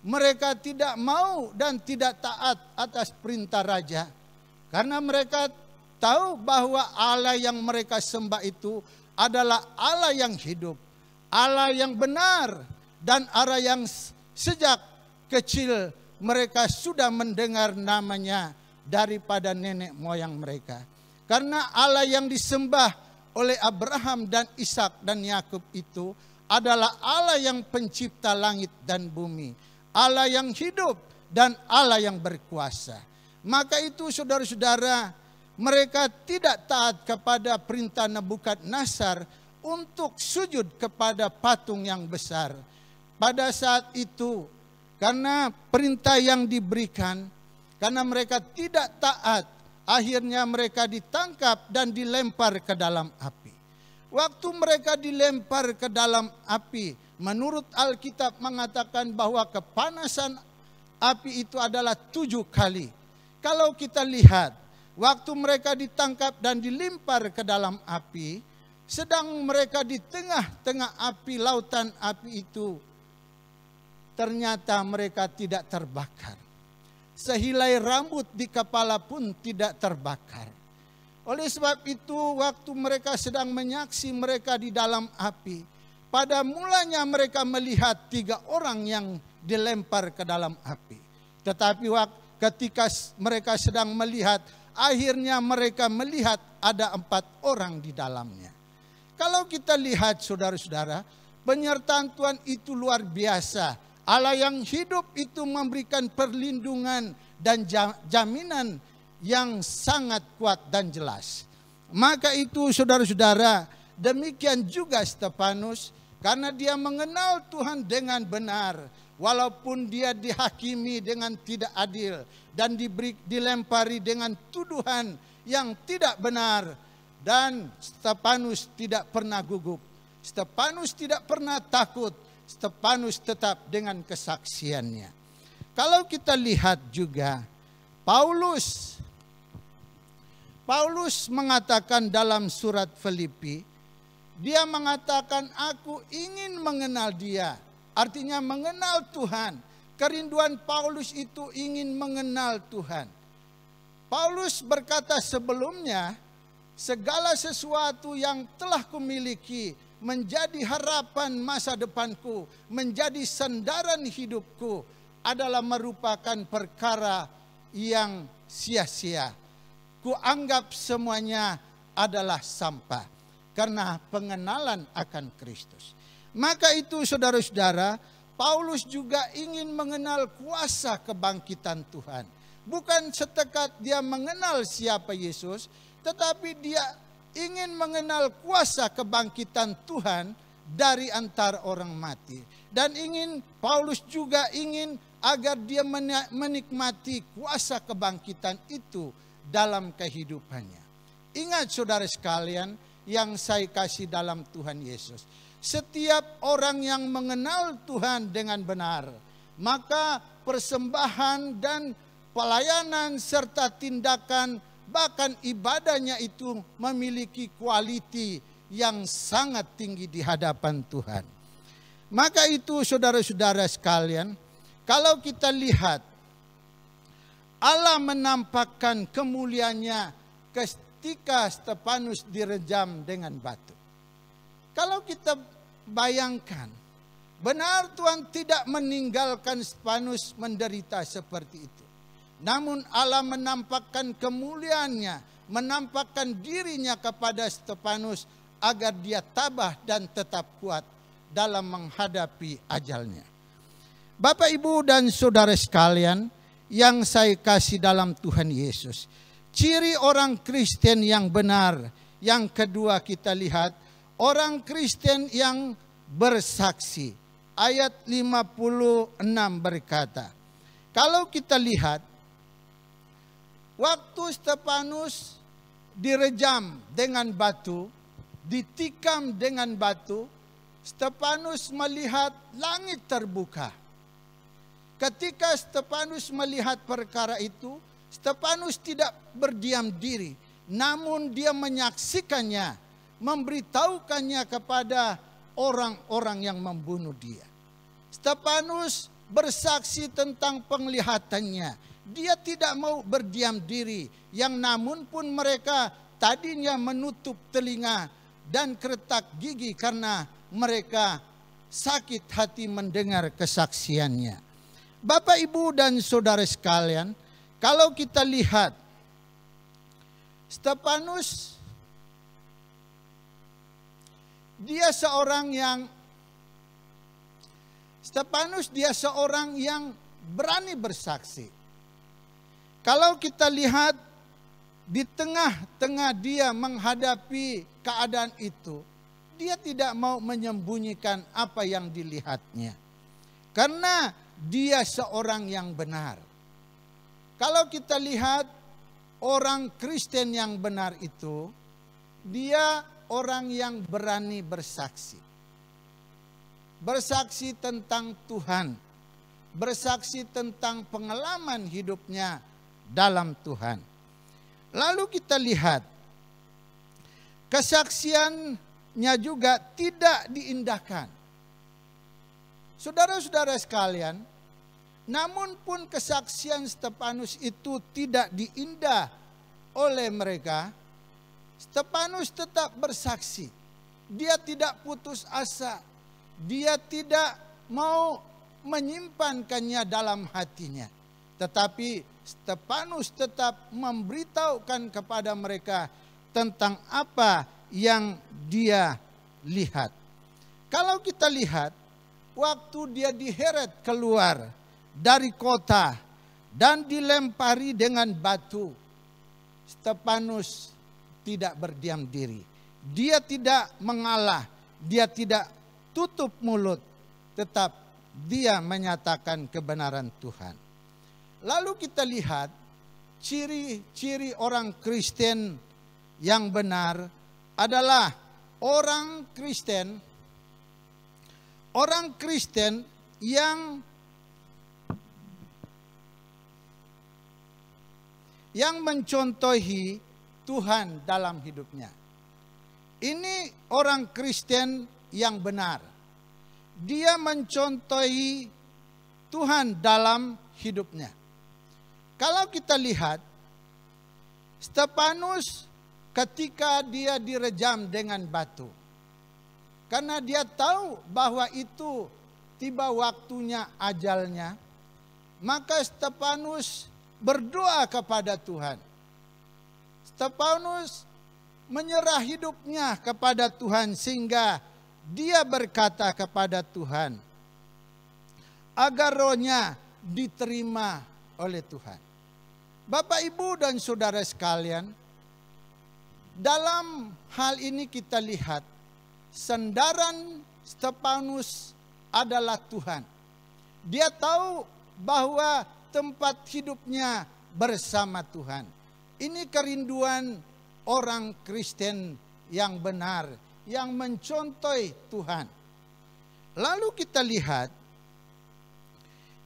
mereka tidak mau dan tidak taat atas perintah raja, karena mereka tahu bahwa Allah yang mereka sembah itu adalah Allah yang hidup, Allah yang benar, dan Allah yang sejak kecil mereka sudah mendengar namanya daripada nenek moyang mereka. Karena Allah yang disembah oleh Abraham dan Ishak dan Yakub itu adalah Allah yang pencipta langit dan bumi, Allah yang hidup dan Allah yang berkuasa. Maka itu saudara-saudara, mereka tidak taat kepada perintah Nebukadnezar untuk sujud kepada patung yang besar. Pada saat itu, karena perintah yang diberikan, karena mereka tidak taat, akhirnya mereka ditangkap dan dilempar ke dalam api. Waktu mereka dilempar ke dalam api, menurut Alkitab mengatakan bahwa kepanasan api itu adalah 7 kali. Kalau kita lihat, waktu mereka ditangkap dan dilempar ke dalam api, sedang mereka di tengah-tengah api, lautan api itu, ternyata mereka tidak terbakar. Sehelai rambut di kepala pun tidak terbakar. Oleh sebab itu, waktu mereka sedang menyaksi mereka di dalam api, pada mulanya mereka melihat 3 orang yang dilempar ke dalam api. Tetapi ketika mereka sedang melihat, akhirnya mereka melihat ada 4 orang di dalamnya. Kalau kita lihat saudara-saudara, penyertaan Tuhan itu luar biasa. Allah yang hidup itu memberikan perlindungan dan jaminan yang sangat kuat dan jelas. Maka itu saudara-saudara, demikian juga Stefanus, karena dia mengenal Tuhan dengan benar, walaupun dia dihakimi dengan tidak adil dan dilempari dengan tuduhan yang tidak benar. Dan Stefanus tidak pernah gugup, Stefanus tidak pernah takut, Stefanus tetap dengan kesaksiannya. Kalau kita lihat juga, Paulus mengatakan dalam surat Filipi, dia mengatakan aku ingin mengenal dia, artinya mengenal Tuhan. Kerinduan Paulus itu ingin mengenal Tuhan. Paulus berkata sebelumnya, segala sesuatu yang telah kumiliki menjadi harapan masa depanku, menjadi sandaran hidupku, adalah merupakan perkara yang sia-sia. Kuanggap semuanya adalah sampah karena pengenalan akan Kristus. Maka itu saudara-saudara, Paulus juga ingin mengenal kuasa kebangkitan Tuhan. Bukan setekat dia mengenal siapa Yesus, tetapi dia ingin mengenal kuasa kebangkitan Tuhan dari antara orang mati. Dan Paulus juga ingin agar dia menikmati kuasa kebangkitan itu dalam kehidupannya. Ingat saudara sekalian yang saya kasih dalam Tuhan Yesus. Setiap orang yang mengenal Tuhan dengan benar, maka persembahan dan pelayanan serta tindakan bahkan ibadahnya itu memiliki kualiti yang sangat tinggi di hadapan Tuhan. Maka itu saudara-saudara sekalian, kalau kita lihat Allah menampakkan kemuliaannya ketika Stefanus direjam dengan batu. Kalau kita bayangkan, benar Tuhan tidak meninggalkan Stefanus menderita seperti itu. Namun Allah menampakkan kemuliaannya, menampakkan dirinya kepada Stefanus agar dia tabah dan tetap kuat dalam menghadapi ajalnya. Bapak, Ibu, dan saudara sekalian yang saya kasih dalam Tuhan Yesus, ciri orang Kristen yang benar, yang kedua kita lihat, orang Kristen yang bersaksi. Ayat 56 berkata, kalau kita lihat, waktu Stefanus direjam dengan batu, ditikam dengan batu, Stefanus melihat langit terbuka. Ketika Stefanus melihat perkara itu, Stefanus tidak berdiam diri, namun dia menyaksikannya, memberitahukannya kepada orang-orang yang membunuh dia. Stefanus bersaksi tentang penglihatannya. Dia tidak mau berdiam diri, yang namun pun mereka tadinya menutup telinga dan keretak gigi karena mereka sakit hati mendengar kesaksiannya. Bapak, Ibu, dan saudara sekalian, kalau kita lihat Stefanus dia seorang yang berani bersaksi. Kalau kita lihat di tengah-tengah dia menghadapi keadaan itu, dia tidak mau menyembunyikan apa yang dilihatnya. Karena dia seorang yang benar. Kalau kita lihat orang Kristen yang benar itu, dia orang yang berani bersaksi. Bersaksi tentang Tuhan. Bersaksi tentang pengalaman hidupnya dalam Tuhan. Lalu kita lihat, kesaksiannya juga tidak diindahkan. Saudara-saudara sekalian, namun pun kesaksian Stefanus itu tidak diindah oleh mereka, Stefanus tetap bersaksi. Dia tidak putus asa. Dia tidak mau menyimpankannya dalam hatinya. Tetapi Stefanus tetap memberitahukan kepada mereka tentang apa yang dia lihat. Kalau kita lihat, waktu dia diheret keluar dari kota dan dilempari dengan batu, Stefanus tidak berdiam diri. Dia tidak mengalah, dia tidak tutup mulut, tetap dia menyatakan kebenaran Tuhan. Lalu kita lihat ciri-ciri orang Kristen yang benar adalah orang Kristen yang mencontohi Tuhan dalam hidupnya. Ini orang Kristen yang benar. Dia mencontohi Tuhan dalam hidupnya. Kalau kita lihat, Stefanus ketika dia direjam dengan batu, karena dia tahu bahwa itu tiba waktunya ajalnya, maka Stefanus berdoa kepada Tuhan. Stefanus menyerah hidupnya kepada Tuhan sehingga dia berkata kepada Tuhan agar rohnya diterima oleh Tuhan. Bapak, Ibu, dan saudara sekalian, dalam hal ini kita lihat sandaran Stefanus adalah Tuhan. Dia tahu bahwa tempat hidupnya bersama Tuhan. Ini kerinduan orang Kristen yang benar, yang mencontohi Tuhan. Lalu kita lihat,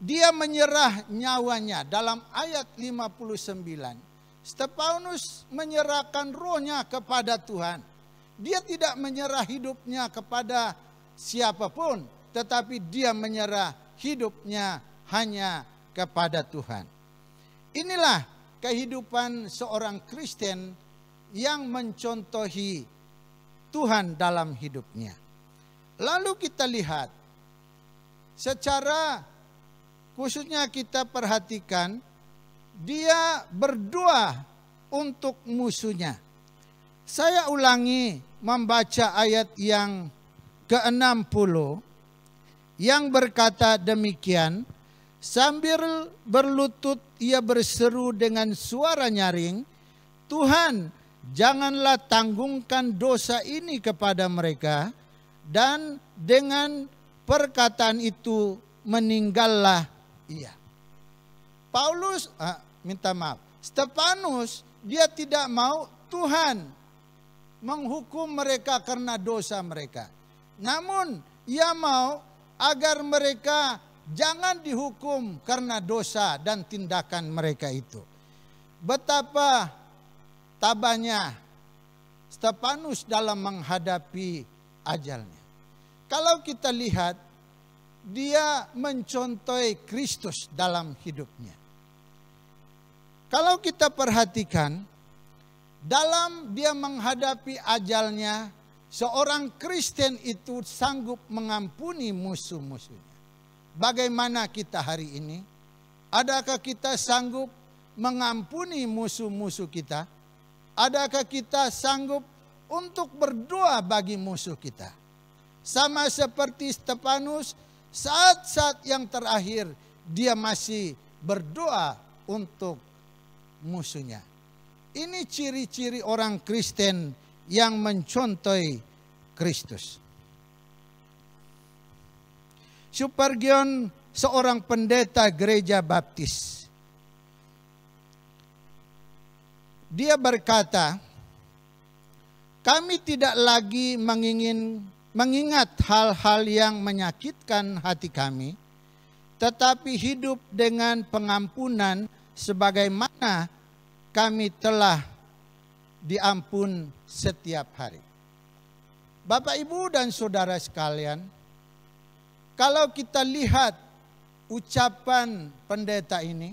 dia menyerah nyawanya dalam ayat 59. Stefanus menyerahkan rohnya kepada Tuhan. Dia tidak menyerah hidupnya kepada siapapun, tetapi dia menyerah hidupnya hanya kepada Tuhan. Inilah kehidupan seorang Kristen yang mencontohi Tuhan dalam hidupnya. Lalu kita lihat, secara khususnya kita perhatikan, dia berdoa untuk musuhnya. Saya ulangi membaca ayat yang ke-60 yang berkata demikian, sambil berlutut ia berseru dengan suara nyaring, Tuhan, janganlah tanggungkan dosa ini kepada mereka. Dan dengan perkataan itu meninggallah ia. Stefanus dia tidak mau Tuhan menghukum mereka karena dosa mereka. Namun ia mau agar mereka jangan dihukum karena dosa dan tindakan mereka itu. Betapa tabahnya Stefanus dalam menghadapi ajalnya. Kalau kita lihat, dia mencontohi Kristus dalam hidupnya. Kalau kita perhatikan, dalam dia menghadapi ajalnya, seorang Kristen itu sanggup mengampuni musuh-musuhnya. Bagaimana kita hari ini? Adakah kita sanggup mengampuni musuh-musuh kita? Adakah kita sanggup untuk berdoa bagi musuh kita? Sama seperti Stefanus, saat-saat yang terakhir dia masih berdoa untuk musuhnya. Ini ciri-ciri orang Kristen yang mencontohi Kristus. Spurgeon, seorang pendeta gereja baptis, dia berkata, kami tidak lagi mengingat hal-hal yang menyakitkan hati kami, tetapi hidup dengan pengampunan sebagaimana kami telah diampun setiap hari. Bapak, Ibu, dan saudara sekalian, kalau kita lihat ucapan pendeta ini,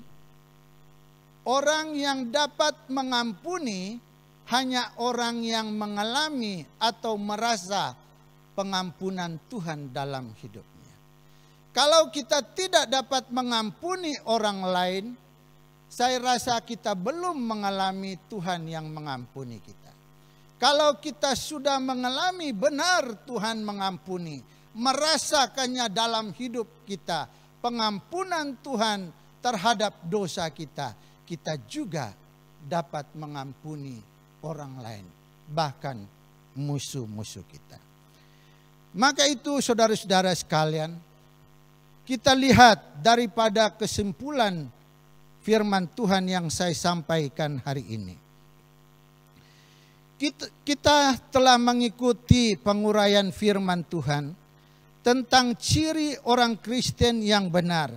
orang yang dapat mengampuni hanya orang yang mengalami atau merasa pengampunan Tuhan dalam hidupnya. Kalau kita tidak dapat mengampuni orang lain, saya rasa kita belum mengalami Tuhan yang mengampuni kita. Kalau kita sudah mengalami benar Tuhan mengampuni, merasakannya dalam hidup kita, pengampunan Tuhan terhadap dosa kita, kita juga dapat mengampuni orang lain, bahkan musuh-musuh kita. Maka itu saudara-saudara sekalian, kita lihat daripada kesimpulan firman Tuhan yang saya sampaikan hari ini. Kita telah mengikuti penguraian firman Tuhan tentang ciri orang Kristen yang benar,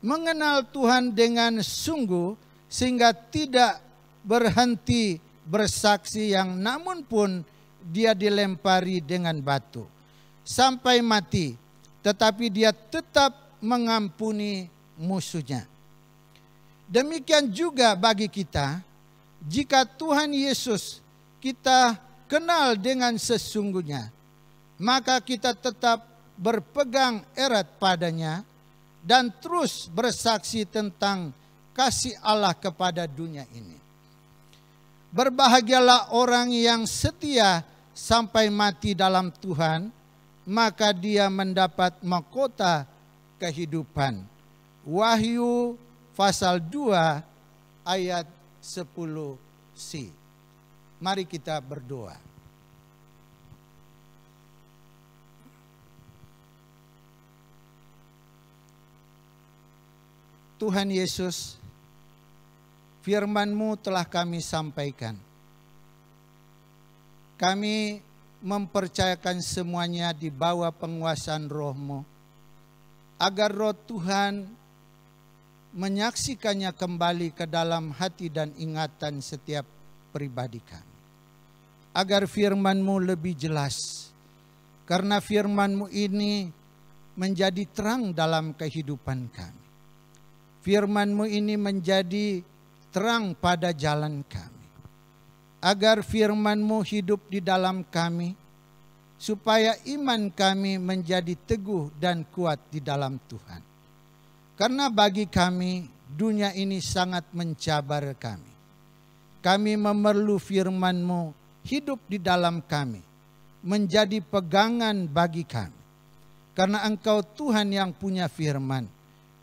mengenal Tuhan dengan sungguh sehingga tidak berhenti bersaksi yang namun pun dia dilempari dengan batu sampai mati, tetapi dia tetap mengampuni musuhnya. Demikian juga bagi kita, jika Tuhan Yesus kita kenal dengan sesungguhnya, maka kita tetap berpegang erat padanya dan terus bersaksi tentang kasih Allah kepada dunia ini. Berbahagialah orang yang setia sampai mati dalam Tuhan, maka dia mendapat mahkota kehidupan. Wahyu pasal 2 ayat 10c. Mari kita berdoa. Tuhan Yesus, firman-Mu telah kami sampaikan. Kami mempercayakan semuanya di bawah penguasaan Roh-Mu, agar Roh Tuhan menyaksikannya kembali ke dalam hati dan ingatan setiap pribadi kami. Agar firman-Mu lebih jelas, karena firman-Mu ini menjadi terang dalam kehidupan kami. Firman-Mu ini menjadi terang pada jalan kami. Agar firman-Mu hidup di dalam kami, supaya iman kami menjadi teguh dan kuat di dalam Tuhan. Karena bagi kami, dunia ini sangat mencabar kami. Kami memerlu firman-Mu hidup di dalam kami, menjadi pegangan bagi kami. Karena Engkau Tuhan yang punya firman,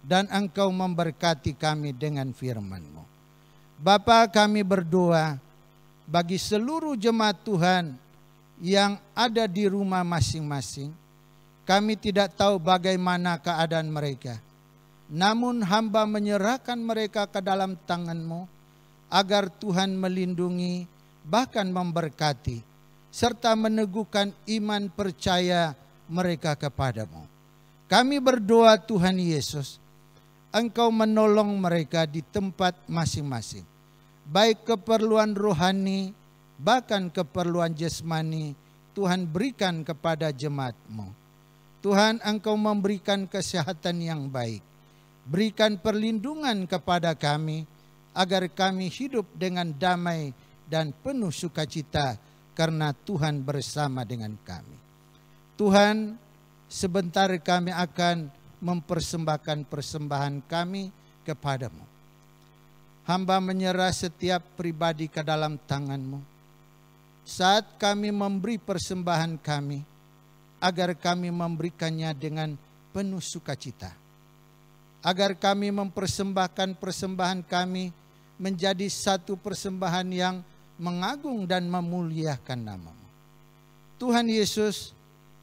dan Engkau memberkati kami dengan firman-Mu. Bapa, kami berdoa bagi seluruh jemaat Tuhan yang ada di rumah masing-masing. Kami tidak tahu bagaimana keadaan mereka, namun hamba menyerahkan mereka ke dalam tangan-Mu, agar Tuhan melindungi, bahkan memberkati, serta meneguhkan iman percaya mereka kepadamu. Kami berdoa Tuhan Yesus, Engkau menolong mereka di tempat masing-masing, baik keperluan rohani, bahkan keperluan jasmani, Tuhan berikan kepada jemaat-Mu. Tuhan, Engkau memberikan kesehatan yang baik, berikan perlindungan kepada kami, agar kami hidup dengan damai dan penuh sukacita, karena Tuhan bersama dengan kami. Tuhan, sebentar kami akan mempersembahkan persembahan kami kepadamu. Hamba menyerah setiap pribadi ke dalam tangan-Mu. Saat kami memberi persembahan kami, agar kami memberikannya dengan penuh sukacita. Agar kami mempersembahkan persembahan kami menjadi satu persembahan yang mengagung dan memuliakan nama-Mu. Tuhan Yesus,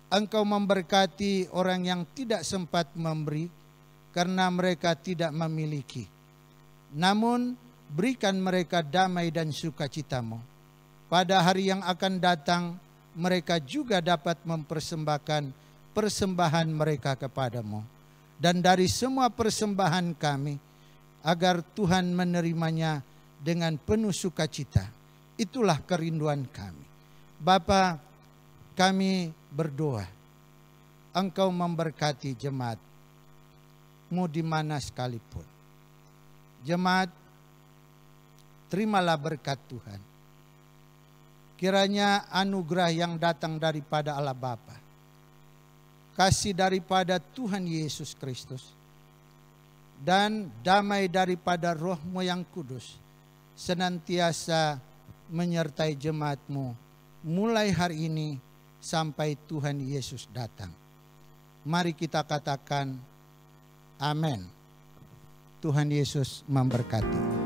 Engkau memberkati orang yang tidak sempat memberi karena mereka tidak memiliki. Namun berikan mereka damai dan sukacita-Mu. Pada hari yang akan datang mereka juga dapat mempersembahkan persembahan mereka kepadamu. Dan dari semua persembahan kami, agar Tuhan menerimanya dengan penuh sukacita. Itulah kerinduan kami. Bapa, kami berdoa, Engkau memberkati jemaat-Mu di mana sekalipun. Jemaat, terimalah berkat Tuhan. Kiranya anugerah yang datang daripada Allah Bapa, kasih daripada Tuhan Yesus Kristus, dan damai daripada Roh-Mu yang kudus senantiasa menyertai jemaat-Mu mulai hari ini sampai Tuhan Yesus datang. Mari kita katakan amin. Tuhan Yesus memberkati.